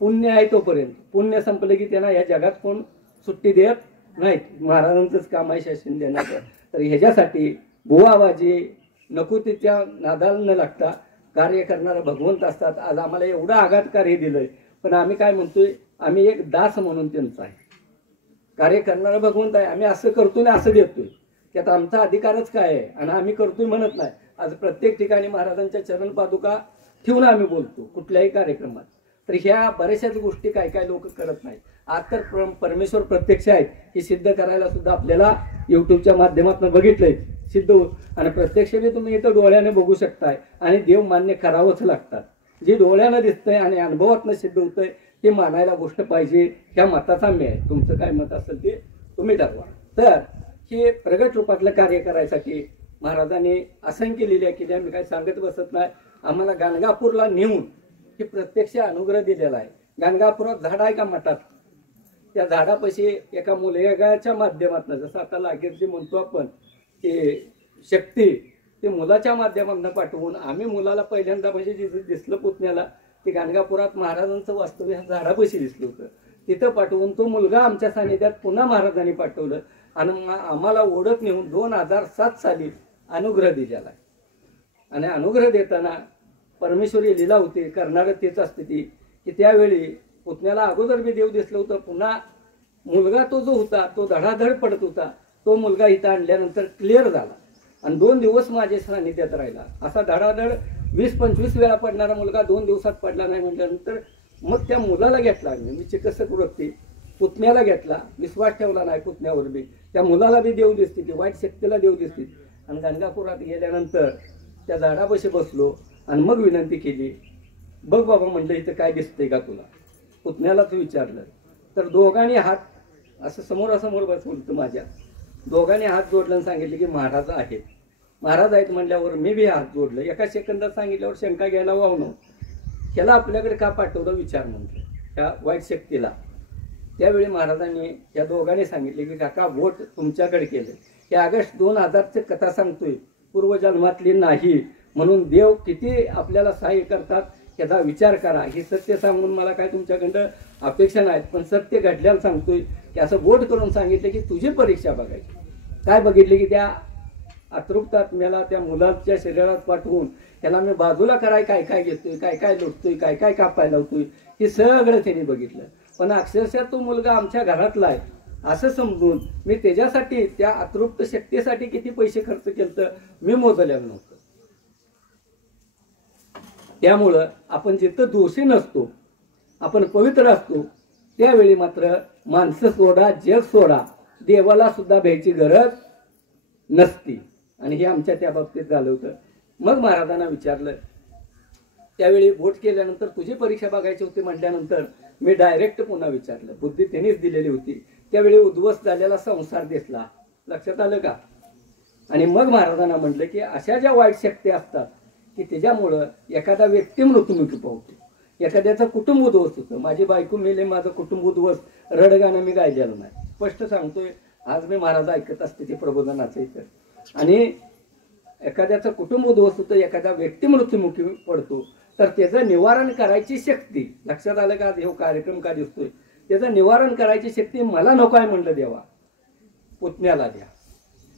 पुण्य आहे. तोपर्यंत पुण्य संपलं की त्यांना या जगात कोण सुट्टी देत नाहीत. महाराजांचंच काम आहे शासन देण्याचं. तर ह्याच्यासाठी बुवाबाजी नको तिच्या नादाला न लागता कार्य करणारा भगवंत असतात. आज आम्हाला एवढं आघात कार्य दिलंय, पण आम्ही काय म्हणतोय, आम्ही एक दास म्हणून त्यांचा आहे. कार्य करणारा भगवंत आहे, आम्ही असं करतोय ना असं देतोय, त्यात आमचा अधिकारच काय आहे, आणि आम्ही करतोय म्हणत नाही. आज प्रत्येक ठिकाणी महाराजांच्या चरण पादुका ठेवून आम्ही बोलतो कुठल्याही कार्यक्रमात. तर ह्या बऱ्याचशाच गोष्टी काय काय लोक करत नाहीत. आज तर परमेश्वर प्रत्यक्ष आहेत हे सिद्ध करायला सुद्धा आपल्याला युट्यूबच्या माध्यमातून बघितलंय सिद्ध होत, आणि प्रत्यक्ष बी तुम्ही इथं डोळ्याने बघू शकताय, आणि देव मान्य करावंच लागतात. जे डोळ्यानं दिसतंय आणि अनुभवातनं सिद्ध होतंय ते मानायला गोष्ट पाहिजे. ह्या मताचा मी आहे, तुमचं काय मत असेल ते तुम्ही ठरवा. तर हे प्रगट रूपातलं कार्य करायसाठी महाराजांनी असंख्य लिहिल्या केल्या. मी काय सांगत बसत नाही. आम्हाला गाणगापूरला नेऊन हे प्रत्यक्ष अनुग्रह दिलेला आहे. गाणगापुरात झाड आहे का मठात, त्या झाडापाशी एका मुलगाच्या माध्यमातून, जसं आता लागेरजी म्हणतो आपण ते शक्ती, ते मुलाच्या माध्यमातून पाठवून आम्ही मुलाला पहिल्यांदा म्हणजे जिथं दिसलं पुतण्याला ते गाणगापुरात महाराजांचं वास्तव्य ह्या झाडापाशी दिसलं होतं, तिथं पाठवून तो मुलगा आमच्या सानिध्यात पुन्हा महाराजांनी पाठवलं, आणि आम्हाला ओढत नेऊन 2007 साली अनुग्रह दिलेला आहे. आणि अनुग्रह देताना परमेश्वरी लीला होती, करणारं तेच असते ती, की त्यावेळी पुतण्याला अगोदर बी देव दिसलं होतं. पुन्हा मुलगा तो जो होता तो धडाधड पडत होता, तो मुलगा इथं आणल्यानंतर क्लिअर झाला, आणि 2 दिवस माझ्या सानिध्यात राहिला. असा धडाधड 20-25 वेळा पडणारा मुलगा 2 दिवसात पडला नाही म्हटल्यानंतर मग त्या मुलाला घेतला. मी चिकित्सक वृत्ती पुतण्याला घेतला, विश्वास ठेवला नाही पुतण्यावर बी. त्या मुलाला बी देव दिसते, ती वाईट शक्तीला देव दिसते. आणि गाणगापुरात गेल्यानंतर त्या झाडापाशी बसलो आणि मग विनंती केली, बघ बाबा म्हणलं इथं काय दिसतंय का तुला. पुतण्यालाच विचारलं तर दोघांनी हात असं समोरासमोर बसवलं, माझ्या दोघांनी हात जोडलं आणि सांगितले की महाराज आहेत. महाराज आहेत म्हणल्यावर मी बी हात जोडलं. एका सेकंदात सांगितल्यावर शंका घ्यायला वावणं, त्याला आपल्याकडे का पाठवलं विचार म्हणतो त्या वाईट शक्तीला. त्यावेळी महाराजांनी या दोघांनी सांगितले की काका वोट तुमच्याकडे केलं. हे ऑगस्ट 2000ची कथा सांगतोय, पूर्वजन्मातली नाही, म्हणून देव किती आपल्याला सहाय्य करतात याचा विचार करा. हे सत्य सांगून मला काय तुमच्याकडं अपेक्षा नाहीत, पण सत्य घडल्याला सांगतोय की असं बोट करून सांगितलं की तुझी परीक्षा बघायची. काय बघितले की त्या अतृप्तात्म्याला त्या मुलाच्या शरीरात पाठवून त्याला मी बाजूला कराय काय काय घेतोय, काय काय लुटतोय, काय काय कापायला लावतोय, हे सगळं त्यांनी बघितलं. पण अक्षरशः तो मुलगा आमच्या घरातला आहे असं समजून मी त्याच्यासाठी त्या अतृप्त शक्तीसाठी किती पैसे खर्च केलं मी मोजलेलं नव्हतं. त्यामुळं आपण जिथं दोषी नसतो, आपण पवित्र असतो, त्यावेळी मात्र माणसं सोडा, जग सोडा, देवाला सुद्धा भ्यायची गरज नसती. आणि हे आमच्या त्या बाबतीत झालं होतं. मग महाराजांना विचारलं, त्यावेळी वोट केल्यानंतर तुझी परीक्षा बघायची होती म्हटल्यानंतर मी डायरेक्ट पुन्हा विचारलं. बुद्धी त्यांनीच दिलेली होती. त्यावेळी उद्ध्वस्त झालेला संसार दिसला, लक्षात आलं का. आणि मग महाराजांना म्हटलं की अशा ज्या वाईट शक्ती असतात की त्याच्यामुळं एखादा व्यक्ती मृत्युमुखी पावतो, एखाद्याचं कुटुंब उद्ध्वस्त होतं. माझी बायको मेले, माझं कुटुंब उद्ध्वस्त, रडगाणं मी गायलेलं नाही, स्पष्ट सांगतोय. आज मी महाराज ऐकत असते ते प्रबोधनाचं इथं. आणि एखाद्याचं कुटुंब उद्ध्वस्त होतं, एखादा व्यक्ती मृत्युमुखी पडतो, तर त्याचं निवारण करायची शक्ती, लक्षात आलं का. हा कार्यक्रम का दिसतोय, त्याचं निवारण करायची शक्ती मला नको आहे म्हणलं देवा, पुतण्याला द्या.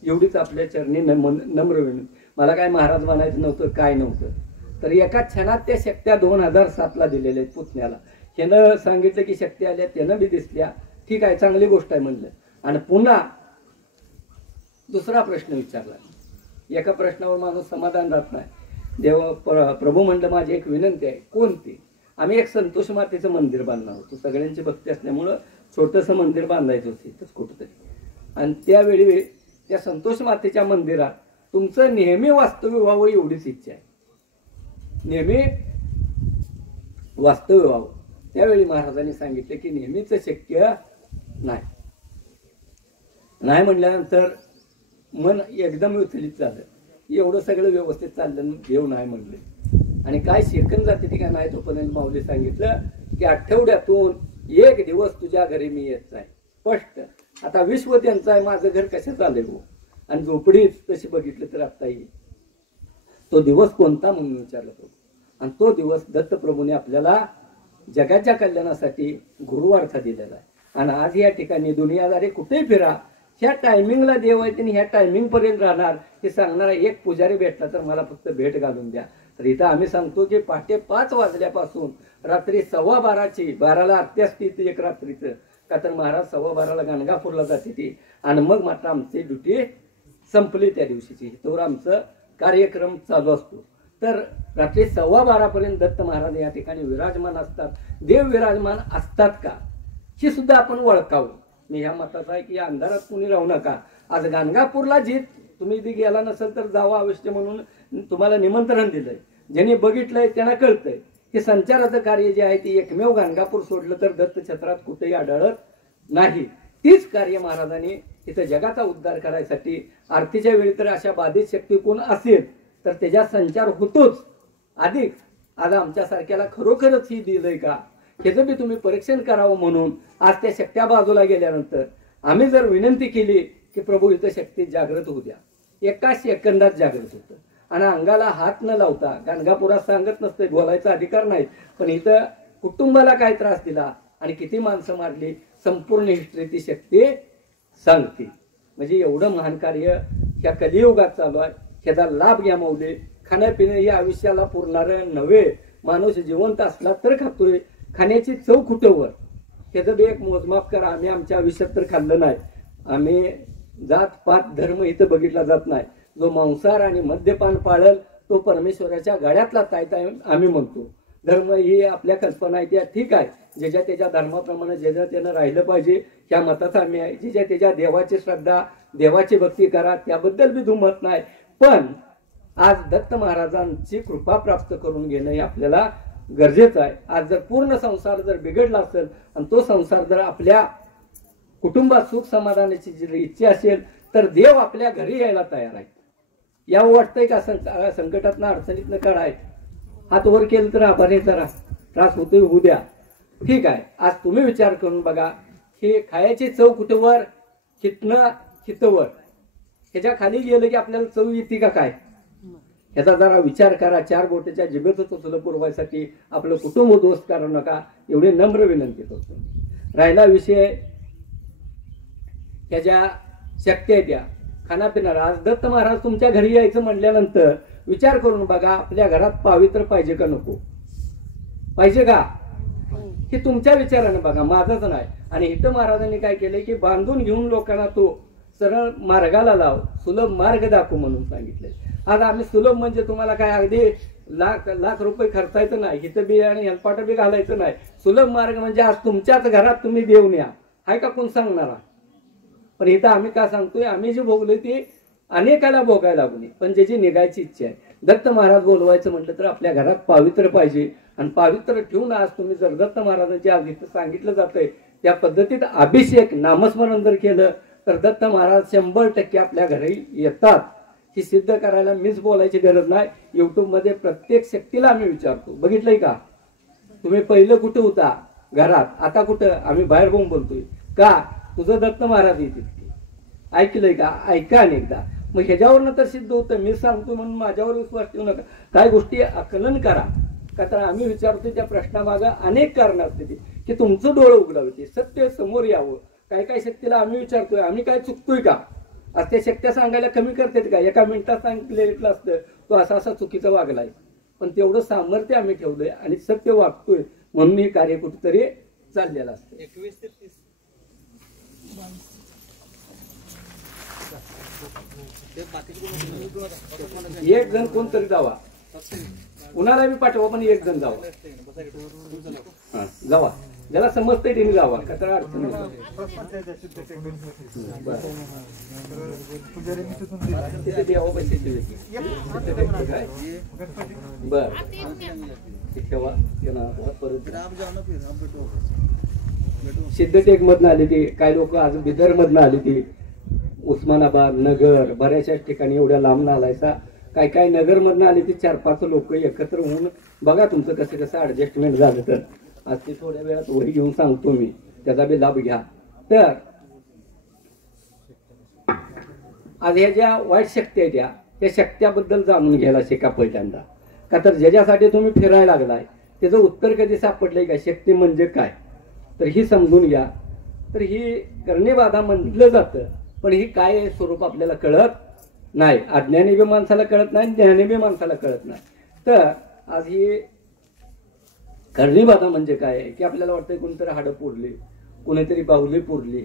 एवढीच आपल्या चरणी नम्र विनंती. मला काय महाराज बनायचं नव्हतं, काय नव्हतं. तर एका क्षणात त्या शक्त्या 2007ला दिलेल्या आहेत पुतण्याला. त्यानं सांगितलं की शक्ती आल्या, त्यानं बी दिसल्या, ठीक आहे, चांगली गोष्ट आहे म्हणलं. आणि पुन्हा दुसरा प्रश्न विचारला, एका प्रश्नावर माणूस समाधान राहत नाही. प्रभू म्हणलं माझी एक विनंती आहे. कोणती? आम्ही एक संतोष मातेचं मंदिर बांधणार होतो. सगळ्यांची भक्ती असल्यामुळं छोटंसं मंदिर बांधायचं होतं इथंच कुठंतरी. आणि त्यावेळी त्या संतोष मातेच्या मंदिरात तुमचं नेहमी वास्तव्य व्हावं एवढीच इच्छा आहे. नेहमी वास्तव्य व्हावं. त्यावेळी महाराजांनी सांगितलं की नेहमीच शक्य नाही. नाही म्हणल्यानंतर मन एकदम विचलित झालं. एवढं सगळं व्यवस्थित चाललं, देव नाही म्हणले. आणि काय शिकन जाते ती काय नाही. तोपर्यंत माऊली सांगितलं की आठवड्यातून एक दिवस तुझ्या घरी मी येत आहे. स्पष्ट. आता विश्व त्यांचं आहे, माझं घर कसं चालेल हो. आणि झोपडीच तशी बघितलं तर आता येईल. तो दिवस कोणता म्हणून विचारलं प्रभू. आणि तो दिवस दत्तप्रभूने आपल्याला जगाच्या कल्याणासाठी गुरुवार्था दिलेला आहे. आणि आज या ठिकाणी दुनियादारी कुठेही फिरा, ह्या टायमिंगला देव आहे आणि ह्या टायमिंग पर्यंत राहणार हे सांगणारा एक पुजारी भेटला तर मला फक्त भेट घालून द्या. तर इथं आम्ही सांगतो की पहाटे 5 वाजल्यापासून रात्री 12:15 12ला आरती असते ती एक रात्रीचं. का तर महाराज 12:15ला गाणगापूरला जाते ती. आणि मग मात्र आमची ड्युटी संपली त्या दिवशीची. तर आमचं कार्यक्रम चालू असतो. तर रात्री 12:15 पर्यंत दत्त महाराज या ठिकाणी विराजमान असतात. देव विराजमान असतात का ही सुद्धा आपण ओळखावं. मी ह्या मताचा आहे की या अंधारात कुणी राहू नका. आज गाणगापूरला जी तुम्ही इथे गेला नसेल तर जावं अवश्य म्हणून तुम्हाला निमंत्रण दिलंय. ज्यांनी बघितलंय त्यांना कळतंय की संचाराचं कार्य जे आहे ते एकमेव गाणगापूर सोडलं तर दत्त क्षेत्रात कुठेही आढळत नाही. तीच कार्य महाराजांनी इथं जगाचा उद्धार करायसाठी आरतीच्या वेळी तर अशा बाधित शक्ती कोण असेल तर त्याचा संचार होतोच. अधिक आज आमच्यासारख्याला खरोखरच ही दिलंय का ह्याचं बी तुम्ही परीक्षण करावं म्हणून आज त्या शक्त्या बाजूला गेल्यानंतर आम्ही जर विनंती केली की प्रभू इथं शक्ती जागृत होऊ द्या, एका सेकंदात जागृत होतं. आणि अंगाला हात न लावता, गाणगापुरात सांगत नसते बोलायचा अधिकार नाही, पण इथं कुटुंबाला काय त्रास दिला आणि किती माणसं मारली संपूर्ण हिस्ट्री ती शक्ती सांगते. म्हणजे एवढं महान कार्य ह्या कलियुगात चालू आहे. ह्याचा लाभ घ्या माऊली. खाण्यापिणं हे आयुष्याला पुरणारं नव्हे. माणूस जिवंत असला तर खातोय. खाण्याची चव कुठंवर ह्याचं बी एक मोजमाप करा. आम्ही आमच्या आयुष्यात तर खाल्लं नाही. आम्ही जात पात धर्म इथं बघितला जात नाही. जो मांसाहार आणि मद्यपान पाळल तो परमेश्वराच्या गाड्यातला तायता आम्ही म्हणतो. धर्म ही आपल्या कल्पना आहे त्या ठीक आहे. ज्याच्या त्याच्या धर्माप्रमाणे ज्याच्या त्यानं राहिलं पाहिजे ह्या मताचा आम्ही आहे. ज्याच्या त्याच्या देवाची श्रद्धा देवाची भक्ती करा त्याबद्दल बी दुमत नाही. पण आज दत्त महाराजांची कृपा प्राप्त करून घेणं हे आपल्याला गरजेचं आहे. आज जर पूर्ण संसार जर बिघडला असेल आणि तो संसार जर आपल्या कुटुंबात सुख समाधानाची जी इच्छा असेल तर देव आपल्या घरी यायला तयार आहे. या वाटतंय का संकटातनं अडचणीतनं काढाय हात वर केलं तर आभारी जरा त्रास होतोय होऊ द्या. ठीक आहे. आज तुम्ही विचार करून बघा हे खायची चव कुठंवर हितनं हितवर ह्याच्या खाली गेलं की आपल्याला चव येते का काय ह्याचा जरा विचार करा. 4 बोटाच्या जिभेचं चुचलं पुरवायसाठी आपलं कुटुंब उद्ध्वस्त करू नका एवढी नम्र विनंती करतो. राहिला विषय ह्याच्या शक्ती आहे त्या खानापिणार. आज दत्त महाराज तुमच्या घरी यायचं म्हणल्यानंतर विचार करून बघा आपल्या घरात पावित्र पाहिजे का नको पाहिजे का हे तुमच्या विचाराने बघा, माझंच नाही. आणि इथं महाराजांनी काय केलंय की बांधून घेऊन लोकांना तो सरळ मार्गाला लाव सुलभ मार्ग दाखव म्हणून सांगितलंय. आज आम्ही सुलभ म्हणजे तुम्हाला काय अगदी लाख रुपये खर्चायचं नाही, हिथं बी आणि हेलपाट बी घालायचं नाही. सुलभ मार्ग म्हणजे आज तुमच्याच घरात तुम्ही देऊन या हाय का कोण सांगणारा. पण इथं आम्ही का सांगतोय आम्ही जे भोगलोय ते अनेकाला भोगायला लागू नये. पण ज्याची निघायची इच्छा आहे दत्त महाराज बोलवायचं म्हटलं तर आपल्या घरात पावित्र पाहिजे. आणि पावित्र ठेवून आज तुम्ही जर दत्त महाराजांची आज इथं सांगितलं जातंय त्या पद्धतीत अभिषेक नामस्मरण जर केलं तर दत्त महाराज 100% आपल्या घरी येतात. ही सिद्ध करायला मीच बोलायची गरज नाही. युट्यूब मध्ये प्रत्येक शक्तीला आम्ही विचारतो. बघितलंय का तुम्ही पहिलं कुठं होता घरात, आता कुठं आम्ही बाहेर होऊन बोलतोय का तुझं दत्त महाराज येते ऐकलंय का ऐका अनेकदा. मग ह्याच्यावरनं तर सिद्ध होतं. मी सांगतो म्हणून माझ्यावर विश्वास ठेवू नका. काय गोष्टी आकलन करा का तर आम्ही विचारतोय त्या प्रश्नामागं अनेक कारण असते की तुमचं डोळं उघडावते सत्य समोर यावं. काय काय शक्तीला आम्ही विचारतोय आम्ही काय चुकतोय का. आज त्या शक्त्या सांगायला कमी करतात का. एका मिनिटात सांगितलेलं असतं तो असा असा चुकीचा वागलाय. पण तेवढं सामर्थ्य आम्ही ठेवलंय आणि सत्य वागतोय म्हणून हे कार्य कुठेतरी चाललेलं असतं. 21 ते 30 एक जण कोणतरी जावा, कुणाला बी पाठवा, पण एक जण जावा. हा, जावा, ज्याला समजतंय त्यांनी जावा, का तर अडचण नाही. तिथे द्यावं पैसे काय बर ठेवा. परत सिद्धटेक मधनं आली ती, काही लोक आज बिदर मधनं आली ती, उस्मानाबाद, नगर, बऱ्याचशा ठिकाणी एवढ्या लांब आलायचा. काय काय नगर मधनं आली ती 4-5 लोक एकत्र होऊन बघा तुमचं कसं कसं ऍडजस्टमेंट झालं. तर आज ती थोड्या वेळात वही घेऊन सांगतो मी, त्याचा बी लाभ घ्या. तर आज ह्या ज्या वाईट शक्ती आहेत त्या शक्त्याबद्दल जाणून घ्यायला शिका पहिल्यांदा. का तर ज्याच्यासाठी तुम्ही फिरायला लागलाय त्याचं उत्तर कधी सापडलंय का, शक्ती म्हणजे काय, तर ही समजून घ्या. तर ही करणेबाधा म्हटलं जातं, पण ही काय स्वरूप आपल्याला कळत नाही. अज्ञानी बी माणसाला कळत नाही, ज्ञानी बी माणसाला कळत नाही. तर आज ही करणेबाधा म्हणजे काय आहे की आपल्याला वाटतंय कोणीतरी हाडं पुरली, कोणीतरी बाहुली पुरली,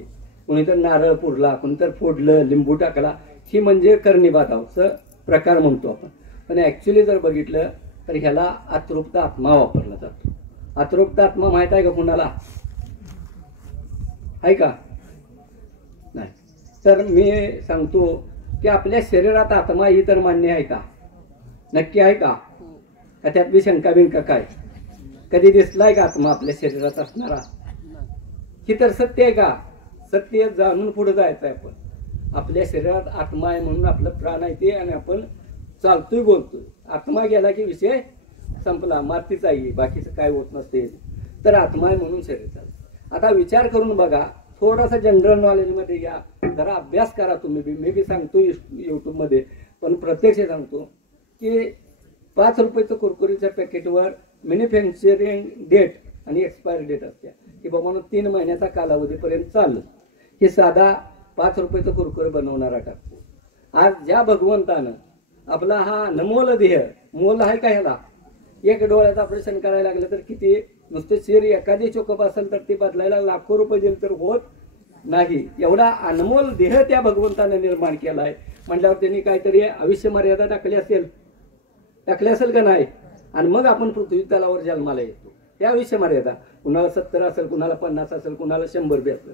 कोणीतरी नारळ पुरला, कोणीतरी फोडलं, लिंबू टाकला, ही म्हणजे करणेबाधाचा प्रकार म्हणतो आपण. पण ऍक्च्युली जर बघितलं तर ह्याला अतृप्त आत्मा वापरला जातो. अतृप्त आत्मा माहित आहे का कुणाला, आहे का नाही? तर मी सांगतो की आपल्या शरीरात आत्मा ही तर मान्य आहे का, नक्की आहे का, का त्यात बी शंका बिंका काय? कधी दिसलाय का आत्मा आपल्या शरीरात असणारा? ही तर सत्य आहे का? सत्य जाणून पुढे जायचं आहे. आपण आपल्या शरीरात आत्मा आहे म्हणून आपलं प्राण आहे ते, आणि आपण चालतोय बोलतोय. आत्मा गेला की विषय संपला, मातीचा आहे, बाकीचं काय होत नसते. तर आत्मा आहे म्हणून शरीर चालतं. आता विचार करून बघा, थोडासा जनरल नॉलेजमध्ये घ्या, जरा अभ्यास करा तुम्ही बी. मी बी सांगतो यूट्यूबमध्ये, पण प्रत्यक्ष सांगतो की 5 रुपयाचं कुरकुरीच्या पॅकेटवर मॅन्युफॅक्चरिंग डेट आणि एक्सपायरी डेट असते की बाबा 3 महिन्याचा कालावधीपर्यंत चाललं. हे साधा 5 रुपयाचं कुरकुरे बनवणारा टाकतो. आज ज्या भगवंतानं आपला हा अनमोल देह, मोल आहे का ह्याला, एक डोळ्याचं ऑपरेशन करायला लागलं तर किती, नुसतं शरीर एखादी चोकप असेल तर ती बदलायला लाखो रुपये दिले तर होत नाही. एवढा अनमोल देह त्या भगवंताने निर्माण केला आहे म्हटल्यावर त्यांनी काहीतरी आयुष्य मर्यादा टाकली असेल का नाही? आणि मग आपण पृथ्वी तलावर जन्माला येतो. त्या आयुष्य मर्यादा कुणाला 70 असेल, कुणाला 50 असेल, कुणाला 100 बी असेल,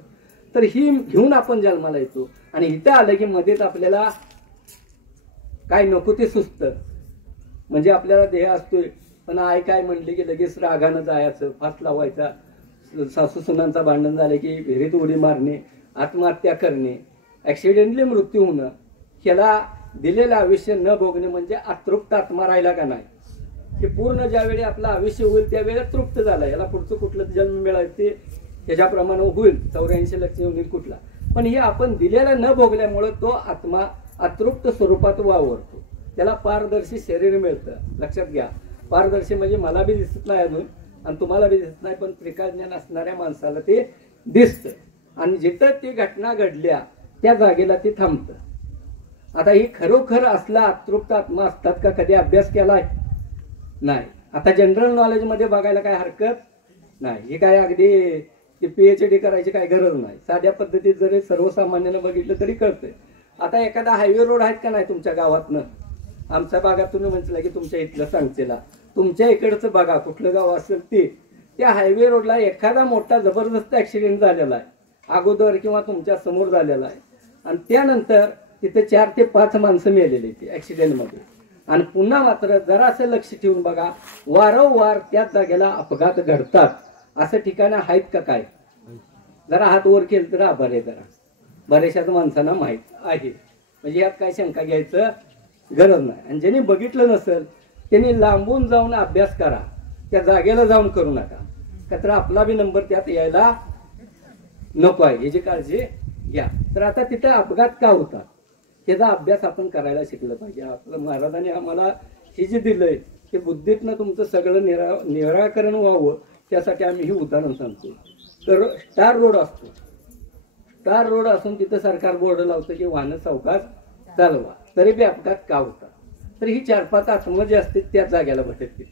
तर ही घेऊन आपण जन्माला येतो. आणि इथं आलं की मध्येच आपल्याला काय नको ते सुचतं. म्हणजे आपल्याला देह असतोय, पण आई काय म्हणली की लगेच रागानं जायचं, फास लावायचा, सासू सुनांचा भांडण झालं की विहिरीत उडी मारणे, आत्महत्या करणे, ऍक्सिडेंटली मृत्यू होणं, ह्याला दिलेलं आयुष्य न भोगणे म्हणजे अतृप्त आत्मा राहिला का नाही. की पूर्ण ज्यावेळी आपलं आयुष्य होईल त्यावेळी तृप्त झाला, याला पुढचं कुठलं जन्म मिळायचं ते ह्याच्याप्रमाणे होईल, 84 लक्ष होईल कुठला. पण हे आपण दिलेला न भोगल्यामुळे तो आत्मा अतृप्त स्वरूपात वावरतो. त्याला पारदर्शी शरीर मिळतं. लक्षात घ्या, पारदर्शी म्हणजे मला बी दिसत नाही अजून आणि तुम्हाला बी दिसत नाही, पण त्रिकाज्ञान असणाऱ्या माणसाला ते दिसतं. आणि जिथं ती घटना घडल्या त्या जागेला ती थांबतं. आता ही खरोखर असला अतृप्त आत्मा असतात का? कधी अभ्यास केलाय नाही. आता जनरल नॉलेज मध्ये बघायला काय हरकत नाही. हे काय अगदी PhD करायची काय गरज नाही. साध्या पद्धतीत जरी सर्वसामान्यानं बघितलं तरी कळतंय. आता एखादा हायवे रोड आहेत का नाही तुमच्या गावातनं, आमच्या भागात तुम्ही म्हटलं की तुमच्या इथलं सांगतेला, तुमच्या इकडचं बघा कुठलं गाव असेल ते, त्या हायवे रोडला एखादा मोठा जबरदस्त ऍक्सिडेंट झालेला आहे अगोदर किंवा तुमच्या समोर झालेला आहे, आणि त्यानंतर तिथे 4 ते 5 माणसं मेलेली ती ऍक्सिडेंटमध्ये. आणि पुन्हा मात्र जरासं लक्ष ठेवून बघा, वारंवार त्याच जागेला अपघात घडतात. असं ठिकाणं आहेत का काय? जरा हात वर केलं तर आभार आहे. जरा बऱ्याचशाच माणसांना माहीत आहे, म्हणजे यात काय शंका घ्यायचं गरज नाही. आणि ज्यांनी बघितलं नसेल त्यांनी लांबून जाऊन अभ्यास करा, त्या जागेला जाऊन करू नका, का तर आपला बी नंबर त्यात यायला नको आहे, याची काळजी घ्या. तर आता तिथे अपघात का होतात त्याचा अभ्यास आपण करायला शिकलं पाहिजे. आपलं महाराजांनी आम्हाला हे जे दिलंय ते बुद्धीतनं तुमचं सगळं निराकरण व्हावं त्यासाठी आम्ही ही उदाहरण सांगतो. तर स्टार रोड असतो, स्टार रोड असून तिथं सरकार बोर्ड लावतं की वाहनं सावकाश चालवा, तरी बी अपघात का होता? तर ही 4-5 आत्मा जे असते त्याच जाग्याला भटकते.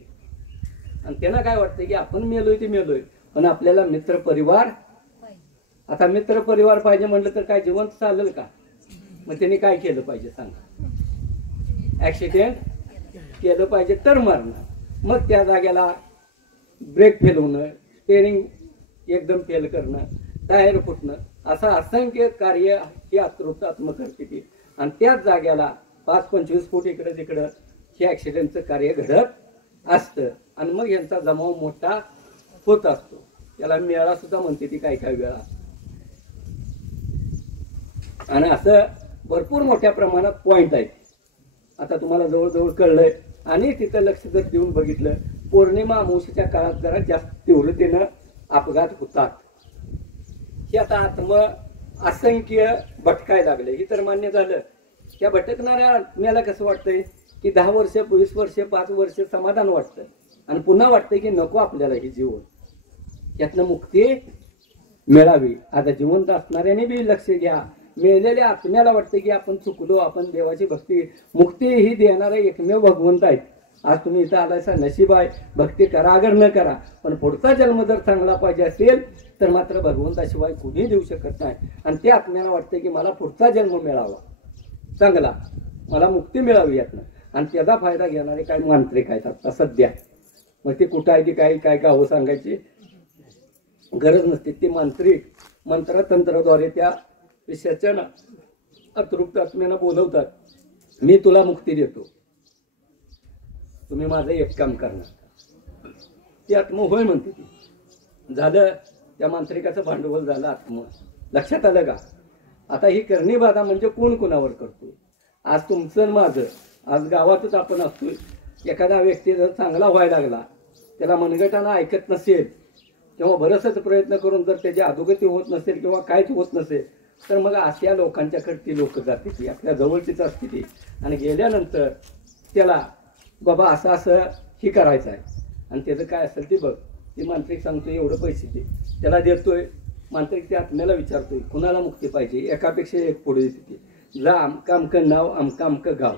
आणि त्यांना काय वाटतं की आपण मेलोय ते मेलोय, पण आपल्याला मित्र परिवार, आता मित्र परिवार पाहिजे म्हटलं तर काय जिवंत चालेल का? मग त्यांनी काय केलं पाहिजे सांगा? ऍक्सिडेंट केलं पाहिजे तर मरणं. मग त्या जागेला ब्रेक फेल होणं, स्टेअरिंग एकदम फेल करणं, टायर फुटणं, असं असंख्य कार्य ही अतृप्तात्म करते ती. आणि त्याच जागेला 5-25 फूट इकडं तिकडं हे ऍक्सिडेंटचं कार्य घडत असतं. आणि मग यांचा जमाव मोठा होत असतो. त्याला मेळा सुद्धा म्हणते ती काही काही वेळा. आणि असं भरपूर मोठ्या प्रमाणात पॉइंट आहेत. आता तुम्हाला जवळजवळ कळलंय. आणि तिथं लक्ष जर देऊन बघितलं, पौर्णिमा अमावस्येच्या काळात जरा जास्त तीव्रतेनं अपघात होतात. हे आता आत्म असंख्य भटकाय लागले. हे तर मान्य झालं. त्या भटकणाऱ्या आत्म्याला कसं वाटतंय की 10 वर्ष 20 वर्ष 5 वर्ष समाधान वाटतं आणि पुन्हा वाटतंय की नको आपल्याला हे जीवन, यातनं मुक्ती मिळावी. आता जिवंत असणाऱ्याने बी लक्ष घ्या. मेलेल्या आत्म्याला वाटतं की आपण चुकलो, आपण देवाची भक्ती, मुक्ती ही देणारा एकमेव भगवंत आहेत. आज तुम्ही इथं आलायसा नशीब आहे. भक्ती करा अगर न करा, पण पुढचा जन्म जर चांगला पाहिजे असेल तर मात्र भगवंताशिवाय कुणी देऊ शकत नाही. आणि त्या आत्म्याला वाटतं की मला पुढचा जन्म मिळावा चांगला, मला मुक्ती मिळावी यातनं. आणि त्याचा फायदा घेणारे काही मांत्रिक आहेत आता सध्या. मग ते कुठं आहे, ती काही गावं सांगायची गरज नसते. ते मांत्रिक मंत्रतंत्राद्वारे त्या विषयाच्या अतृप्त आत्म्यानं बोलवतात, मी तुला मुक्ती देतो, तुम्ही माझं एक काम करणार. ती आत्म होय म्हणते. ती झालं, त्या मांत्रिकाचं भांडवल झालं आत्म. लक्षात आलं का? आता ही करणी बाधा म्हणजे कोण कोणावर करतो? आज तुमचं आणि माझं, आज गावातच आपण असतोय. एखादा व्यक्ती जर चांगला व्हायला लागला, त्याला मनगटानं ऐकत नसेल किंवा बरंचच प्रयत्न करून जर त्याची अधोगती होत नसेल किंवा काहीच होत नसेल, तर मग अशा लोकांच्याकडे ती लोक जाते, ती आपल्या जवळचीच असते ती. आणि गेल्यानंतर त्याला बाबा असं असं ही करायचं आहे आणि त्याचं काय असेल ते बघ. ती मांत्रिक सांगतोय एवढं पैसे दे, त्याला देतोय. मांत्रिक त्या आत्म्याला विचारतोय कुणाला मुक्ती पाहिजे, एकापेक्षा एक पुढे येते ती. जा अमका अमकं नाव अमका अमकं गाव.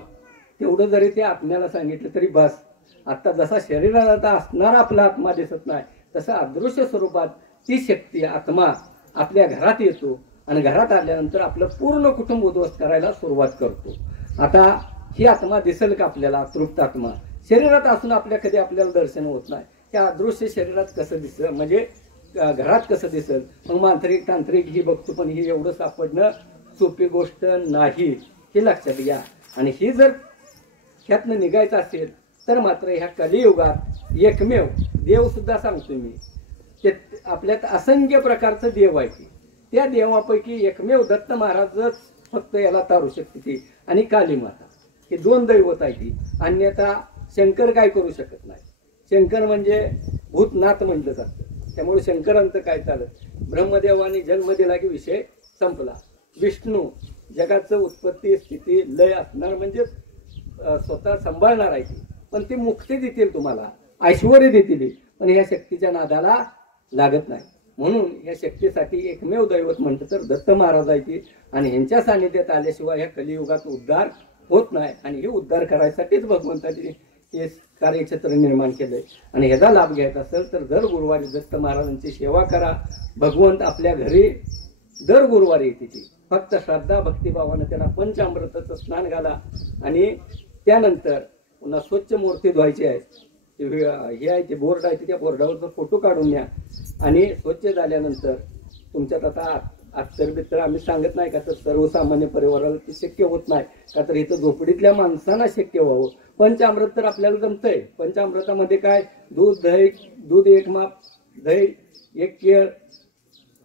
तेवढं जरी त्या आत्म्याला सांगितलं तरी बस. आता जसा शरीराला आता असणारा आपला आत्मा दिसत नाही, तसा अदृश्य स्वरूपात ती शक्ती आत्मा आपल्या घरात येतो आणि घरात आल्यानंतर आपलं पूर्ण कुटुंब उद्ध्वस्त करायला सुरुवात करतो. आता ही आत्मा दिसेल का आपल्याला? तृप्त आत्मा शरीरात असून आपल्या कधी आपल्याला दर्शन होत नाही. त्या अदृश्य शरीरात कसं दिसेल, म्हणजे घरात कसं दिसेल? मग मांत्रिक तांत्रिक ही बघतो, पण ही एवढं सापडणं सोपी गोष्ट नाही, हे लक्षात घ्या. आणि ही जर ह्यातनं निघायचं असेल तर मात्र ह्या कलियुगात एकमेव देव सुद्धा सांगतो मी, ते आपल्यात असंख्य प्रकारचं देव आहे. त्या देवापैकी एकमेव दत्त महाराजच फक्त याला तारू शकते ती, आणि काली माता. हे 2 दैवत आहे ती. अन्यथा शंकर काय करू शकत नाही. शंकर म्हणजे भूतनाथ म्हटलं जातं. त्यामुळे शंकरांचं काय चालत? ब्रह्मदेवाने जन्म दिला की विषय संपला. विष्णू जगाचं उत्पत्ती स्थिती लय असणार, म्हणजे स्वतः सांभाळणार आहे ती. पण ती मुक्ती देतील तुम्हाला, ऐश्वर्य देतील, पण ह्या शक्तीच्या नादाला लागत नाही. म्हणून या शक्तीसाठी एकमेव दैवत म्हणतं तर दत्त महाराज आहे ती. आणि ह्यांच्या सानिध्यात आल्याशिवाय ह्या कलियुगात उद्धार होत नाही. आणि हे उद्धार करायसाठीच भगवंताने हे कार्यक्षेत्र निर्माण केलंय. आणि ह्याचा लाभ घ्यायचा असेल तर दर गुरुवारी दत्त महाराजांची सेवा करा. भगवंत आपल्या घरी दर गुरुवारी येते ती. फक्त श्रद्धा भक्तिभावानं त्यांना पंचामृताचं स्नान घाला. आणि त्यानंतर पुन्हा स्वच्छ मूर्ती धुवायची आहे. हे आहे ते बोर्ड आहे, त्या बोर्डावरचा फोटो काढून न्या. आणि स्वच्छ झाल्यानंतर तुमच्यात आता अत्तर बित्तर आम्ही सांगत नाही का, तर सर्वसामान्य परिवाराला ते शक्य होत नाही का, तर इथं झोपडीतल्या माणसांना शक्य व्हावं. पंचामृत तर आपल्याला जमतंय. पंचामृतामध्ये काय? दूध 1 माप, दही 1 केळ,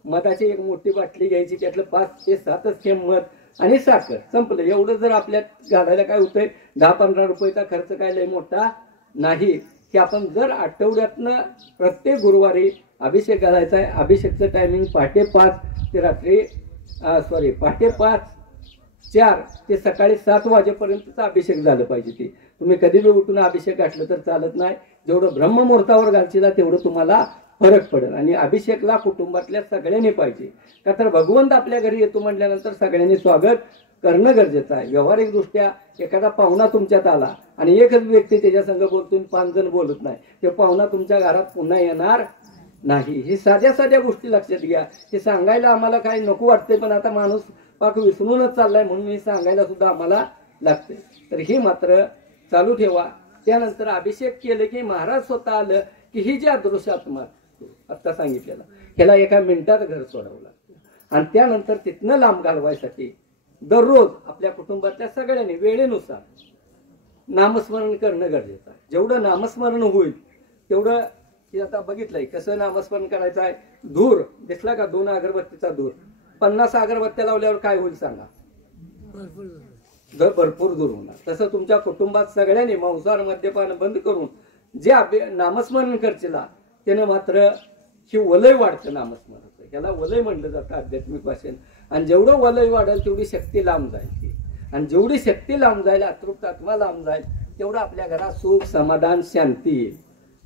मधाची 1 मोठी बाटली घ्यायची, त्यातलं 5 ते 7 थेंब मध आणि साखर, संपलं. एवढं जर आपल्यात घालायला काय होतंय? 10-15 रुपयाचा खर्च काय लय मोठा नाही. की आपण जर आठवड्यातनं प्रत्येक गुरुवारी अभिषेक घालायचा आहे. अभिषेकचं टायमिंग पहाटे 5 ते पहाटे 4 ते सकाळी 7 वाजेपर्यंतचा अभिषेक झालं पाहिजे. ते तुम्ही कधी बी उठून अभिषेक घातलं तर चालत नाही. जेवढं ब्रह्ममुहूर्तावर घालशीला तेवढं तुम्हाला फरक पडेल. आणि अभिषेकला कुटुंबातल्या सगळ्यांनी पाहिजे, का तर भगवंत आपल्या घरी येतो म्हटल्यानंतर सगळ्यांनी स्वागत करणं गरजेचं आहे. व्यावहारिक दृष्ट्या एखादा पाहुणा तुमच्यात आला आणि एकच व्यक्ती त्याच्या संग बोलतो, 5 जण बोलत नाही, ते पाहुणा तुमच्या घरात पुन्हा येणार नाही. ही साध्या साध्या गोष्टी लक्षात घ्या. हे सांगायला आम्हाला काही नको वाटते, पण आता माणूस पाक विसरूनच चाललाय म्हणून हे सांगायला सुद्धा आम्हाला लागते. तर हे मात्र चालू ठेवा. त्यानंतर अभिषेक केले की महाराज स्वतः आलं की ही जी अदृश्य आत्मा आता सांगितलेला ह्याला एका मिनिटात घर सोडावं लागतं. आणि त्यानंतर तिथनं लांब घालवायसाठी दररोज आपल्या कुटुंबातल्या सगळ्यांनी वेळेनुसार नामस्मरण करणं गरजेचं आहे. जेवढं नामस्मरण होईल तेवढं. हे आता बघितलंय कसं नामस्मरण करायचं आहे. धूर दिसला का 2 अगरबत्तीचा धूर 50 अगरबत्त्या लावल्यावर काय होईल सांगा. भरपूर दूर होणार. तसं तुमच्या कुटुंबात सगळ्यांनी मांसाहार मद्यपान बंद करून जे नामस्मरण करचिला त्यानं मात्र ही वलय वाढतं नामस्मरणाचं. ह्याला वलय म्हणलं जातं आध्यात्मिक भाषेत. आणि जेवढं वलय वाढेल तेवढी शक्ती लांब जाईल. आणि जेवढी शक्ती लांब जाईल अतृप्त आत्मा लांब जाईल तेवढं आपल्या घरात सुख समाधान शांती येईल.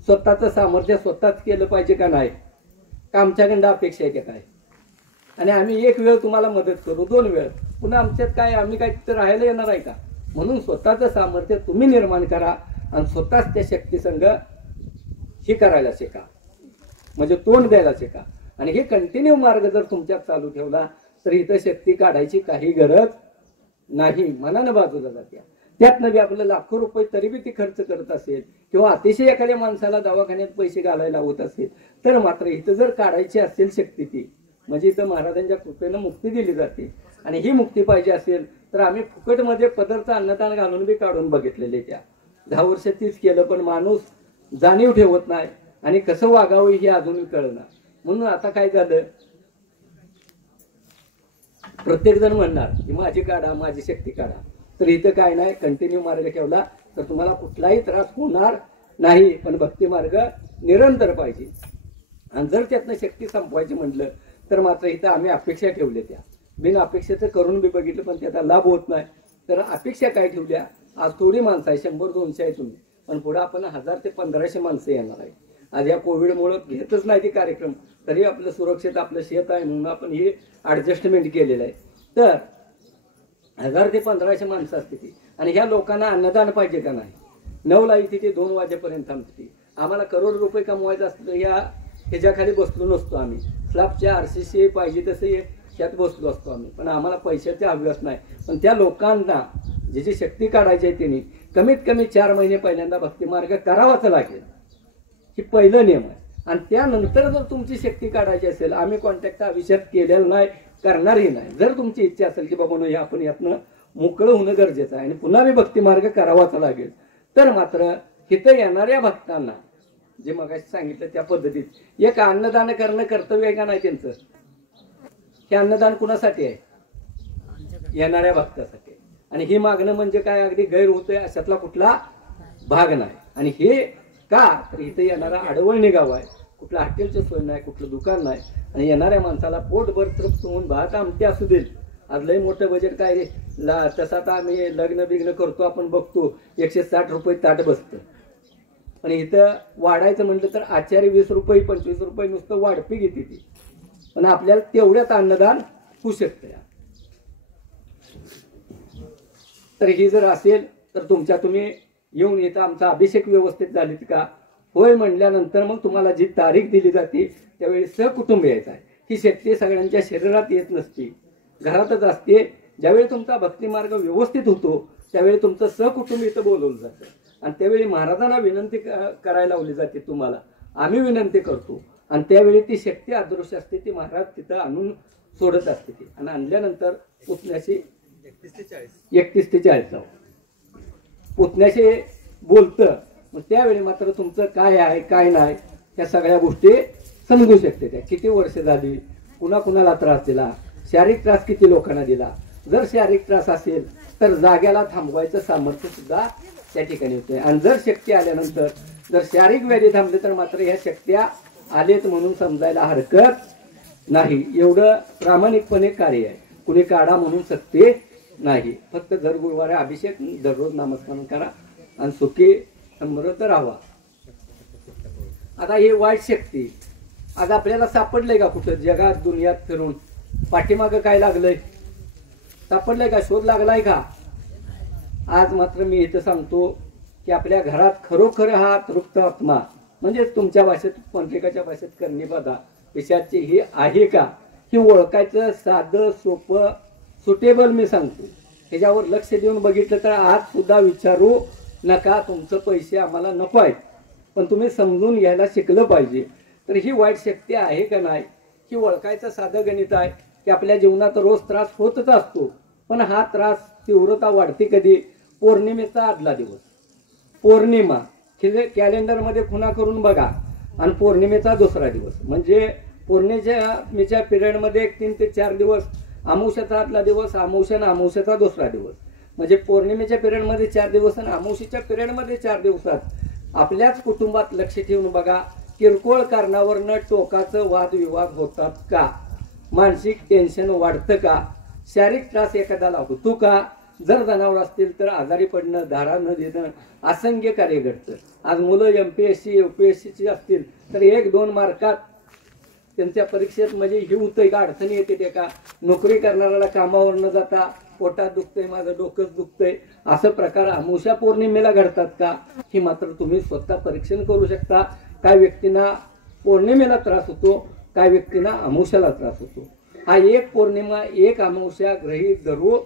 स्वतःचं सामर्थ्य स्वतःच केलं पाहिजे का नाही का आमच्याकडं अपेक्षा आहे काय. आणि आम्ही 1 वेळ तुम्हाला मदत करू 2 वेळ पुन्हा आमच्यात काय आम्ही काय तिथं राहायला येणार आहे का. म्हणून स्वतःचं सामर्थ्य तुम्ही निर्माण करा आणि स्वतःच त्या शक्ती संघ हे करायला शिका. म्हणजे तोंड द्यायला शिका. आणि हे कंटिन्यू मार्ग जर तुमच्यात चालू ठेवला तर इथं शक्ती काढायची काही गरज नाही. मनानं बाजूला जाते. त्यातनं बी आपलं लाखो रुपये तरी बी ती खर्च करत असेल किंवा अतिशय एखाद्या माणसाला दवाखान्यात पैसे घालायला होत असेल तर मात्र इथं जर काढायची असेल शक्ती ती म्हणजे इथं महाराजांच्या कृपेनं मुक्ती दिली जाते. आणि ही मुक्ती पाहिजे असेल तर आम्ही फुकटमध्ये पदरचं अन्नदान घालून बी काढून बघितलेले. त्या 10 वर्ष तीच केलं पण माणूस जाणीव ठेवत नाही आणि कसं वागावं हे अजूनही कळणार. म्हणून आता काय झालं प्रत्येक जण म्हणणार की माझी काढा माझी शक्ती काढा. तर इथं काय नाही कंटिन्यू मार्ग ठेवला तर तुम्हाला कुठलाही त्रास होणार नाही. पण भक्ती मार्ग निरंतर पाहिजे. आणि जर त्यातनं शक्ती संपवायची म्हटलं तर मात्र इथं आम्ही अपेक्षा ठेवल्या. त्या बिन अपेक्षेचं करून बी बघितलं पण त्याचा लाभ होत नाही. तर अपेक्षा काय ठेवल्या. आज थोडी माणसं आहे 100-200 आहे तुम्ही पण पुढे आपण 1000 ते 1500 माणसं येणार आहे. आज या कोविडमुळे घेतच नाही ते कार्यक्रम तरी आपलं सुरक्षित आपलं शेत आहे म्हणून आपण हे ऍडजस्टमेंट केलेलं आहे. तर 1000 ते 1500 माणसं असते ती. आणि ह्या लोकांना अन्नदान पाहिजे का नाही. 9ला इथे ते 2 वाजेपर्यंत थांबते. आम्हाला करोड रुपये कमवायचं असतं ह्याच्याखाली बसलो नसतो आम्ही. स्लॅबचे RCC पाहिजे तसे त्यात बसलो असतो आम्ही. पण आम्हाला पैशाचे हव्यास नाही. पण त्या लोकांना ज्याची शक्ती काढायची आहे त्यांनी कमीत कमी 4 महिने पहिल्यांदा भक्ती मार्ग करावाच लागेल. ही पहिलं नियम आहे. आणि त्यानंतर जर तुमची शक्ती काढायची असेल आम्ही कॉन्टॅक्ट आयुष्यात केलेलं नाही करणारही नाही. जर तुमची इच्छा असेल की बाबा हे आपण यातनं मोकळं होणं गरजेचं आहे आणि पुन्हा मी भक्ती मार्ग करावाच लागेल तर मात्र इथं येणाऱ्या भक्तांना जे मगाशी सांगितलं त्या पद्धतीत एक अन्नदान करणं कर्तव्य आहे का नाही त्यांचं. हे अन्नदान कुणासाठी आहे येणाऱ्या भक्तासाठी. आणि हे मागणं म्हणजे काय अगदी गैर होतोय अशातला कुठला भाग नाही. आणि हे का तर इथं येणारा आडवळणी गाव आहे. कुठलं हॉटेलची सोय नाही कुठलं दुकान नाही. आणि येणाऱ्या माणसाला पोटभर तृप्त होऊन भात आमटी असू देईल. आज लय मोठं बजेट काय रे तसं आता आम्ही लग्न बिग्न करतो आपण बघतो 160 रुपये ताट बसतं. पण इथं वाढायचं म्हटलं तर आचार्य 20 रुपये 25 रुपये नुसतं वाढपी घेते ती. पण आपल्याला तेवढ्यात अन्नदान होऊ शकतं. तर ही जर असेल तर तुम्ही येऊन इथं आमचा अभिषेक व्यवस्थित झालीत का होय म्हणल्यानंतर मग तुम्हाला जी तारीख दिली जाते त्यावेळी सहकुटुंब यायचं आहे. ही शक्ती सगळ्यांच्या शरीरात येत नसते घरातच असते. ज्यावेळी तुमचा भक्ती मार्ग व्यवस्थित होतो त्यावेळी तुमचं सहकुटुंब इथं बोलवलं जातं. आणि त्यावेळी महाराजांना विनंती करायला लावली जाते. तुम्हाला आम्ही विनंती करतो आणि त्यावेळी ती शक्ती अदृश्य असते ती महाराज तिथं आणून सोडत असते ती. आणि आणल्यानंतर पुतण्याशी 31 ते 40 जाऊ पुतण्याशी बोलतं. मग त्यावेळी मात्र तुमचं काय आहे काय नाही त्या सगळ्या गोष्टी समजू शकते. त्या किती वर्ष झाली कुणाला त्रास दिला शारीरिक त्रास किती लोकांना दिला. जर शारीरिक त्रास असेल तर जाग्याला थांबवायचं सामर्थ्य सुद्धा त्या ठिकाणी होते. आणि जर शक्ती आल्यानंतर जर शारीरिक व्याधी थांबले तर मात्र ह्या शक्त्या आलेत म्हणून समजायला हरकत नाही. एवढं प्रामाणिकपणे कार्य आहे. कुणी काढा म्हणून सकते नाही. फक्त दर गुरुवारी अभिषेक दररोज नामस्मरण करा आणि सुखी समृद्ध राहावा. आता हे वाईट शक्ती आज आपल्याला सापडलंय का कुठं जगात दुनियात फिरून पाठीमागं काय लागलंय सापडलंय का शोध लागलाय का. आज मात्र मी इथं सांगतो की आपल्या घरात खरोखर हा तृप्त आत्मा म्हणजे तुमच्या भाषेत पंत्रिकाच्या भाषेत करणी पदा विषयाची ही आहे का ही ओळखायचं साधं सोपं सुटेबल मी सांगतो, ह्याच्यावर लक्ष देऊन बघितलं तर आज सुद्धा विचारू नका, तुमचं पैसे आम्हाला नको आहेत, पण तुम्ही समजून घ्यायला शिकलं पाहिजे. तर ही वाईट शक्ती आहे का नाही ही ओळखायचं साधं गणित आहे की आपल्या जीवनात रोज त्रास होतच असतो, पण हा त्रास तीव्रता वाढते कधी? पौर्णिमेचा आदला दिवस, पौर्णिमा कॅलेंडरमध्ये खुणा करून बघा, आणि पौर्णिमेचा दुसरा दिवस, म्हणजे पौर्णिमेच्या पिरियडमध्ये 3 ते 4 दिवस, अमावस्याचा आदला दिवस, अमावस्याचा दुसरा दिवस, म्हणजे पौर्णिमेच्या पिरियडमध्ये 4 दिवस आणि अमावस्येच्या पिरियडमध्ये 4 दिवसात आपल्याच कुटुंबात लक्ष ठेवून बघा, किरकोळ कारणावरनं टोकाचं वादविवाद होतात का? मानसिक टेन्शन वाढतं का? शारीरिक त्रास एखाद्याला होतो का? जर जनावर असतील तर आजारी पडणं, धारा न देणं, असंख्य कार्य घडतं. आज मुलं MPSC UPSCची असतील तर 1-2 मार्कात त्यांच्या परीक्षेत म्हणजे ही होतंय का, अडचणी येते ते का? नोकरी करणाऱ्याला कामावर न जाता पोटात दुखतंय, माझं डोकंच दुखतंय, असं प्रकार अमावस्या पौर्णिमेला घडतात का? ही मात्र तुम्ही स्वतः परीक्षण करू शकता. काय व्यक्तींना पौर्णिमेला त्रास होतो, काय व्यक्तींना अमावस्याला त्रास होतो. हा एक पौर्णिमा एक अमावस्या गृहीत धरू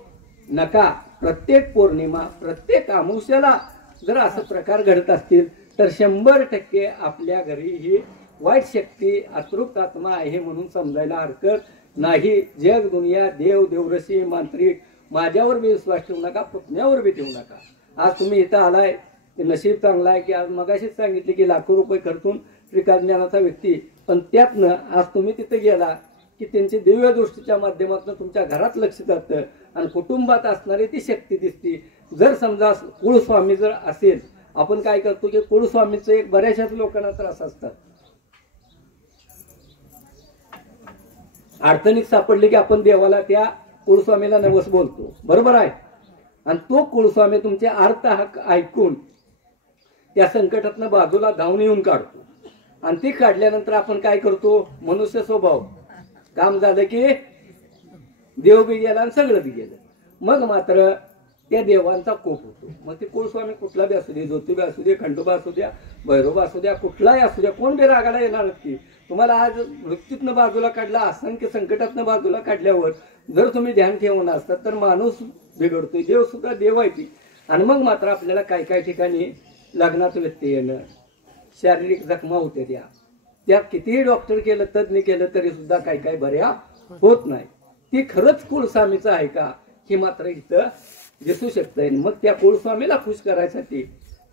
नका. प्रत्येक पौर्णिमा प्रत्येक अमावस्याला जर असं प्रकार घडत असतील तर 100% आपल्या घरी ही वाईट शक्ती अतृप्त आत्मा आहे म्हणून समजायला हरकत नाही. जग दुनिया देव देवरशी मांत्रिक माझ्यावर बी विश्वास ठेवू नका, पुतण्यावर बी ठेवू नका. आज तुम्ही इथं आलाय ते नशीब चांगलं आहे की आज मगाशीच सांगितले की लाखो रुपये खर्चून त्रिकाज्ञानाचा व्यक्ती, पण त्यातनं आज तुम्ही तिथे गेला की त्यांची दिव्य दृष्टीच्या माध्यमातून तुमच्या घरात लक्ष जातं आणि कुटुंबात असणारी ती शक्ती दिसते. जर समजा कुळस्वामी जर असेल, आपण काय करतो की कुळस्वामीचं एक बऱ्याचशाच लोकांना त्रास असतात, अडचणीत सापडली की आपण देवाला त्या कुळस्वामीला नवस बोलतो, बरोबर आहे, आणि तो कुळस्वामी तुमचे अर्थ हक ऐकून त्या संकटातनं बाजूला धावून येऊन काढतो. आणि ती काढल्यानंतर आपण काय करतो, मनुष्य स्वभाव, काम झालं की देव बी गेला आणि सगळं बी गेलं, मग मात्र त्या देवांचा कोप होतो. मग ते कुळस्वामी कुठला बी असू दे, ज्योतिबा असू दे, खंडोबा असू द्या, भैरोबा असू द्या, कुठलाही असू द्या, कोण बी रागाला येणार की तुम्हाला आज मृत्यूतनं बाजूला काढला, असंख्य संकटातनं बाजूला काढल्यावर जर तुम्ही ध्यान ठेवून असतात तर माणूस बिघडतोय, देव सुद्धा देव आहे ती. आणि मग मात्र आपल्याला काही काही ठिकाणी लग्नात व्यत्यय येणं, शारीरिक जखमा होते, त्या कितीही डॉक्टर केलं, तज्ञ केलं तरी सुद्धा काही काही बऱ्या होत नाही. ती खरंच कुळस्वामीचं आहे का हे मात्र इथं दिसू शकतंय. मग त्या कुळस्वामीला खुश करायसाठी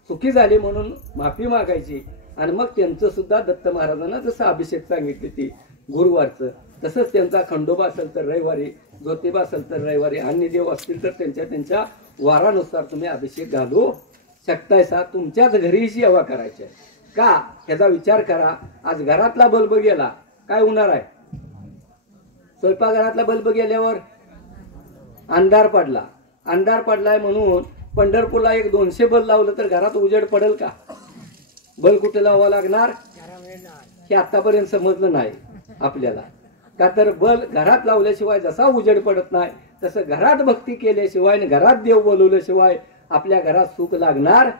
चुकी झाली म्हणून माफी मागायची, आणि मग त्यांचं सुद्धा दत्त महाराजांना जसं अभिषेक सांगितले ती गुरुवारचं, तसंच त्यांचा खंडोबा असेल तर रविवारी, ज्योतिबा असेल तर रविवारी, अन्य देव असतील तर त्यांच्या वारानुसार तुम्ही अभिषेक घालू शकतायसा. तुमच्याच घरी सेवा करायची आहे का ह्याचा विचार करा. आज घरातला बल्ब गेला, काय होणार आहे? स्वयंपाकघरातला बल्ब गेल्यावर अंधार पडलाय म्हणून पंढरपूरला एक 200 बल्ब लावलं तर घरात उजेड पडेल का? बल्ब कुठे लावावं लागणार हे आतापर्यंत समजलं नाही आपल्याला. का तर बल्ब घरात लावल्याशिवाय जसा उजेड पडत नाही तसं घरात भक्ती केल्याशिवाय आणि घरात देव बोलवल्याशिवाय आपल्या घरात सुख लागणार.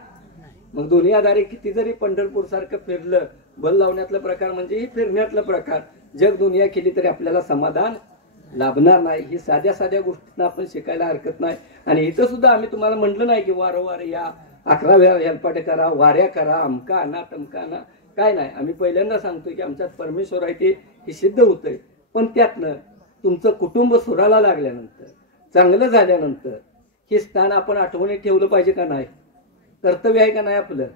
मग दुनियादारी किती जरी पंढरपूर सारखं फिरलं, बल लावण्यातला प्रकार म्हणजे ही फिरण्यातला प्रकार, जग दुनिया केली तरी आपल्याला समाधान लाभणार नाही. ही साध्या साध्या गोष्टींना आपण शिकायला हरकत नाही. आणि इथं सुद्धा आम्ही तुम्हाला म्हटलं नाही की वारंवार या 11व्या हेलपाटे करा, वाऱ्या करा, अमका आणा तमका आणा, काय नाही. आम्ही पहिल्यांदा सांगतोय की आमच्यात परमेश्वर आहे ते हे सिद्ध होतंय. पण त्यातनं तुमचं कुटुंब सुराला लागल्यानंतर, चांगलं झाल्यानंतर हे स्थान आपण आठवणीत ठेवलं पाहिजे का नाही? कर्तव्य आहे का नाही आपलं?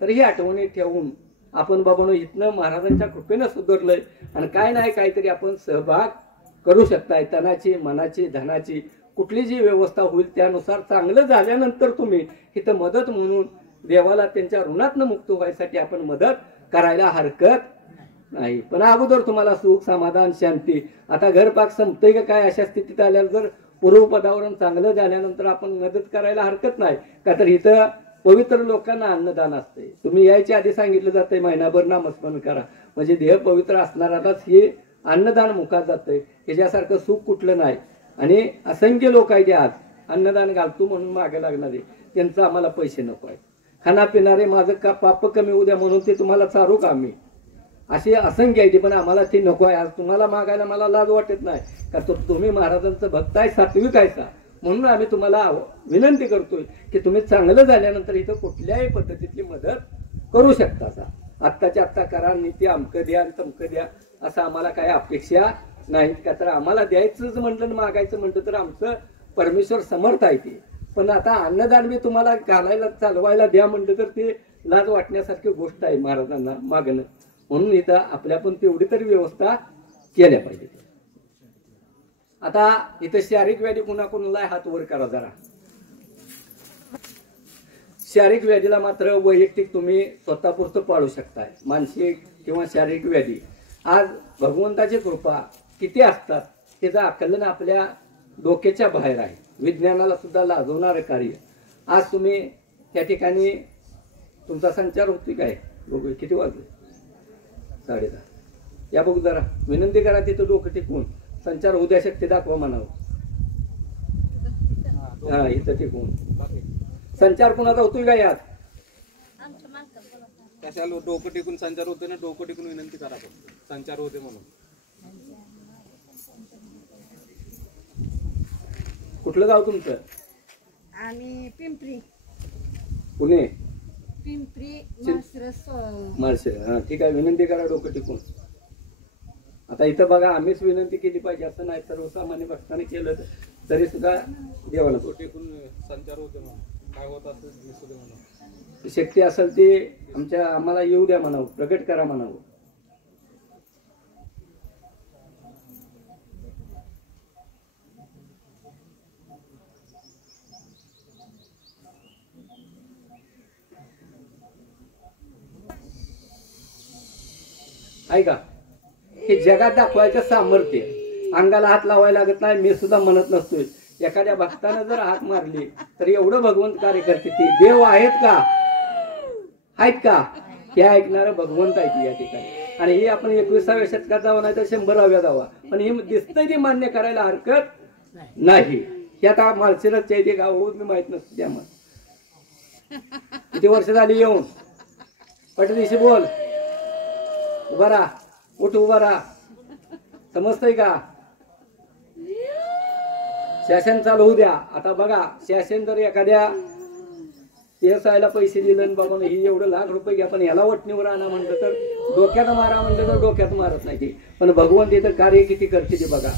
तर ही आठवणीत ठेवून आपण बाबांनो इथनं महाराजांच्या कृपेनं सुधारलंय आणि काय नाही काहीतरी आपण सहभाग करू शकताय. तनाची, मनाची, धनाची कुठली जी व्यवस्था होईल त्यानुसार चांगलं झाल्यानंतर तुम्ही इथं मदत म्हणून देवाला त्यांच्या ऋणातनं मुक्त व्हायसाठी आपण मदत करायला हरकत नाही. पण अगोदर तुम्हाला सुख, समाधान, शांती, आता घरपाक संपतंय का काय अशा स्थितीत आल्यावर जर पूर्वपदावरून चांगलं झाल्यानंतर आपण मदत करायला हरकत नाही. का तर इथं पवित्र लोकांना अन्नदान असते. तुम्ही यायच्या आधी सांगितलं जातंय महिनाभर नामस्मरण करा, म्हणजे देह पवित्र असणारालाच हे अन्नदान मुखात जातंय. ह्याच्यासारखं सुख कुठलं नाही. आणि असंख्य लोक आहेत आज अन्नदान घालतो म्हणून मागे लागणारे, त्यांचं आम्हाला पैसे नको आहेत. खाना पिणारे माझं का पाप कमी होऊ द्या म्हणून ते तुम्हाला चारू का आम्ही? अशी असंख्य आहे ती, पण आम्हाला ती नको आहे. आज तुम्हाला मागायला मला लाज वाटत नाही का, तुम्ही महाराजांचं भक्त आहे, सात्विक आहे का, म्हणून आम्ही तुम्हाला विनंती करतोय की तुम्ही चांगलं झाल्यानंतर इथं कुठल्याही पद्धतीतली मदत करू शकता. आत्ताच्या आत्ता करा, नीती अमकं द्या आणि तमकं द्या असं आम्हाला काही अपेक्षा नाहीत का. तर आम्हाला द्यायचंच म्हटलं मागायचं म्हटलं तर आमचं परमेश्वर समर्थ आहे ते. पण आता अन्नदान मी तुम्हाला घालायला चालवायला द्या म्हटलं तर ते लाज वाटण्यासारखी गोष्ट आहे महाराजांना मागणं. म्हणून इथं आपल्या पण तेवढी तरी व्यवस्था केल्या पाहिजे. आता इथं शारीरिक व्याधी कुणाकुणाला हात वर करा जरा. शारीरिक व्याधीला मात्र वैयक्तिक तुम्ही स्वतःपुरतं पाळू शकताय. मानसिक किंवा शारीरिक व्याधी आज भगवंताची कृपा किती असतात त्याचं आकलन आपल्या डोक्याच्या बाहेर आहे. विज्ञानाला सुद्धा लाजवणारं कार्य. आज तुम्ही त्या ठिकाणी तुमचा संचार होतोय काय बघू. किती वाजले? 10:30. या बघू जरा विनंती करा तिथं डोकं टिकवून संचार होऊ द्या. शक्ती दाखवा म्हणावं. हा इथं टिकवून संचार कुणाचा होतोय का यात? कशाला डोकं टिकून संचार होते ना. डोकं टिकून विनंती करा फक्त संचार होते म्हणून. कुठलं गाव तुमचं? आम्ही पिंपरी पुणे पिंपरी माळशिरस. हा ठीक आहे. विनंती करा डोकं टिकून. आता इथं बघा आम्हीच विनंती केली पाहिजे असं नाही. सर्वसामान्य भक्ताने केलं तरी सुद्धा देवाला डोकं टिकून संचार होते म्हणून. काय होत असेल दिसू दे म्हणून. शक्ती असेल ती आम्हाला येऊ द्या म्हणावं. प्रगट करा म्हणावं. ऐका हे जगात दाखवायचं सामर्थ्य. अंगाला हात लावायला लागत नाही. मी सुद्धा म्हणत नसतोय. एखाद्या भक्तानं जर हात मारली तर एवढं भगवंत कार्य करते. ते देव आहेत का? आहेत का? हे ऐकणारं भगवंत आहे या ठिकाणी. आणि हे आपण 21व्या शतकात जावं नाही तर 100व्या जावा. पण हे दिसतंय ते मान्य करायला हरकत नाही. हे आता माळशिरसच्या इथे गाव होत मी माहित नसतं. त्यामुळे किती वर्ष झाली येऊन? पटदिशी बोल. उभा राहा. उठ उभा राहा. समजतंय का? शासन चालू होऊ द्या. आता बघा शासन जर एखाद्या PSIला पैसे दिले बाबा ही एवढं लाख रुपये घ्या पण याला वटणीवर आणा म्हणलं तर डोक्यात मारा म्हणलं तर डोक्यात मारत नाही ते. पण भगवंत इथं कार्य किती करते ते बघा.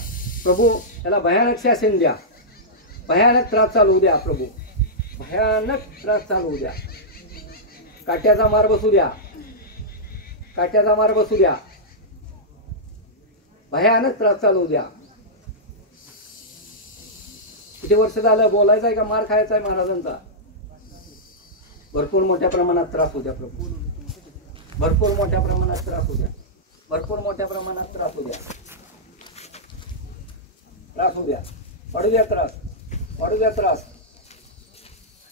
प्रभू त्याला भयानक शासन द्या. भयानक त्रास चालू द्या प्रभू. भयानक त्रास चालू द्या. काट्याचा मार बसू द्या. काट्याचा मार बसू द्या. भयानक त्रास चालू द्या. किती वर्ष झालं बोलायचं आहे का मार खायचा आहे महाराजांचा? भरपूर मोठ्या प्रमाणात त्रास होऊ द्या प्रभू. भरपूर मोठ्या प्रमाणात त्रास होऊ द्या. भरपूर मोठ्या प्रमाणात त्रास होऊ द्या. त्रास होऊ द्या. वाढू द्या त्रास. वाढू द्या त्रास.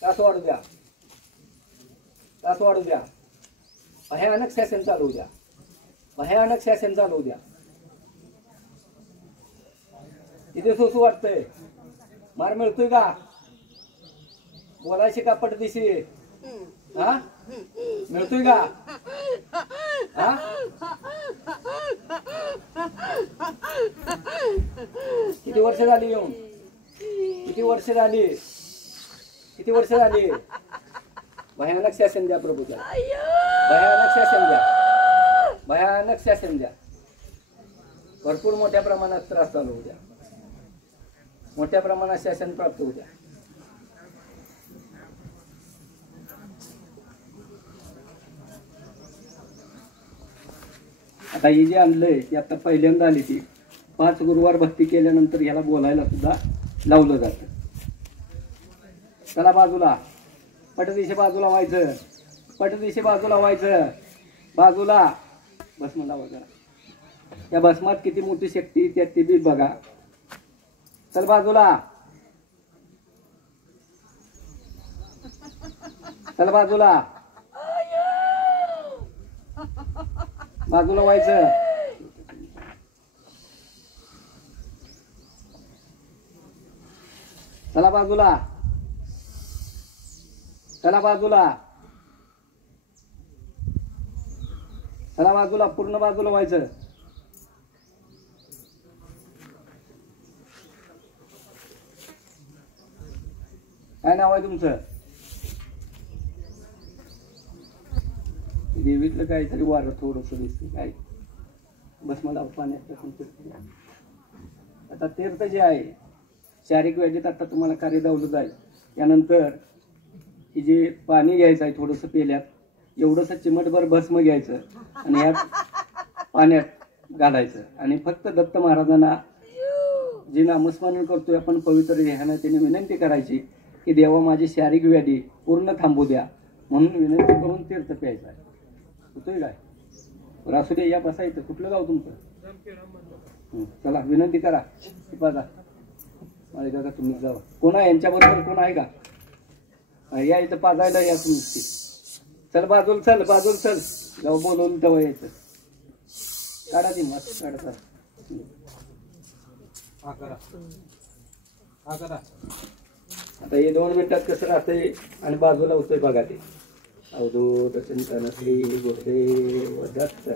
त्रास वाढू द्या. त्रास वाढू द्या. भयानक शासन चालू द्या. भयानक शासन चालू द्या. इथे सोसू वाटतंय. मार मिळतोय का? बोलायची का पटदिशी? हा मिळतोय का? हा किती वर्ष झाली येऊन? किती वर्ष झाली? किती वर्ष झाली? भयानक शासन द्या प्रभूचा. भयानक शासन द्या. भयानक शासन द्या. भरपूर मोठ्या प्रमाणात त्रास चालू होऊ द्या. मोठ्या प्रमाणात शासन प्राप्त होऊ द्या. आता ही जी आणलंय ती आता पहिल्यांदा आली. ती 5 गुरुवार भक्ती केल्यानंतर ह्याला बोलायला सुद्धा लावलं जातं. चला बाजूला. पटदिशी बाजूला व्हायचं. पटदिशी बाजूला व्हायचं. बाजूला. भस्म लावा जरा. या भस्मात किती मोठी शक्ती त्यात ती बी बघा. चल बाजूला. चल बाजूला. बाजूला व्हायचं. चला बाजूला. चला बाजूला. चला बाजूला, पूर्ण बाजूला व्हायचं. काय नाव आहे तुमचं? देवीतलं काहीतरी वारं थोडस दिसतं काय. बस मला पाण्यात टाकून तीर्थ. आता तीर्थ जे आहे शारीरिक व्याधीत आता तुम्हाला कार्य दावलं जाईल. यानंतर हे जे पाणी घ्यायचं आहे थोडंसं पेल्यात, एवढंसं चिमटभर भस्म घ्यायचं आणि यात पाण्यात घालायचं आणि फक्त दत्त महाराजांना जे नामस्मरण करतोय आपण पवित्र ध्यानात त्याने विनंती करायची की देवा माझी शारीरिक व्याधी पूर्ण थांबू द्या म्हणून विनंती करून तीर्थ प्यायचं आहे. होतोय काय? असू दे, या बसायचं. कुठलं गाव तुमचं? चला विनंती करा. पाजा माळेगा का तुम्ही जावा. कोण आहे यांच्याबरोबर? कोण आहे का? या इथं पाजायला या तुम्ही. चल बाजूला, चल बाजूला, चल. जेव्हा बोलवलं तेव्हा यायचं. काढा ती मस्त काढा. हा करा, हा करा. आता हे 2 मिनिटात कसं राहतंय आणि बाजूला होतोय बघा ते. अवधूत चिंतन श्री गुरुदेव दत्त.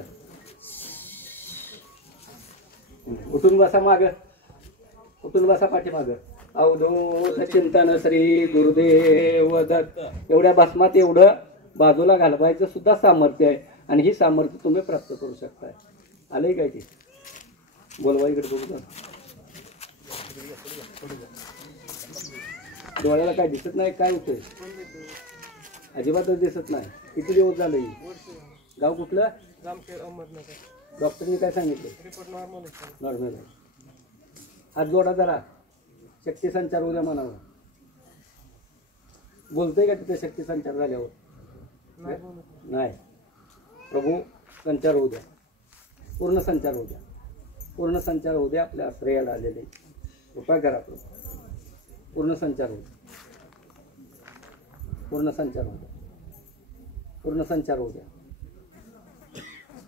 उठून बसा माग, उठून बसा पाठीमाग. अवधूत चिंतन श्री गुरुदेव दत्त. एवढ्या भस्मात एवढं बाजूला घालवायचं सुद्धा सामर्थ्य आहे आणि ही सामर्थ्य तुम्ही प्राप्त करू शकताय. आलंय काय ते? बोलवा इकडे बघू. डोळ्याला काय दिसत नाही? काय होतंय? अजिबातच दिसत नाही. किती दिवस झाले? गाव कुठलं? जामखेड, अहमदनगर. डॉक्टरनी काय सांगितलं? रिपोर्ट नॉर्मल आहे. नॉर्मल आहे. हात जोडा जरा. शक्ती संचार होऊ द्या मनावर. बोलतोय का तिथे शक्ती संचार झाल्यावर? नाही. प्रभू संचार होऊ द्या, पूर्ण संचार होऊ द्या, पूर्ण संचार होऊ द्या. आपल्या आश्रयाला आलेले कृपा करा प्रभू. पूर्ण संचार होऊ द्या, पूर्ण संचार होऊ द्या, पूर्ण संचार होऊ द्या.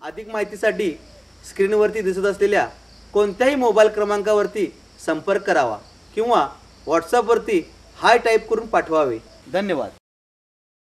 अधिक माहितीसाठी स्क्रीनवरती दिसत असलेल्या कोणत्याही मोबाईल क्रमांकावरती संपर्क करावा किंवा व्हॉट्सअपवरती हाय टाईप करून पाठवावे. धन्यवाद.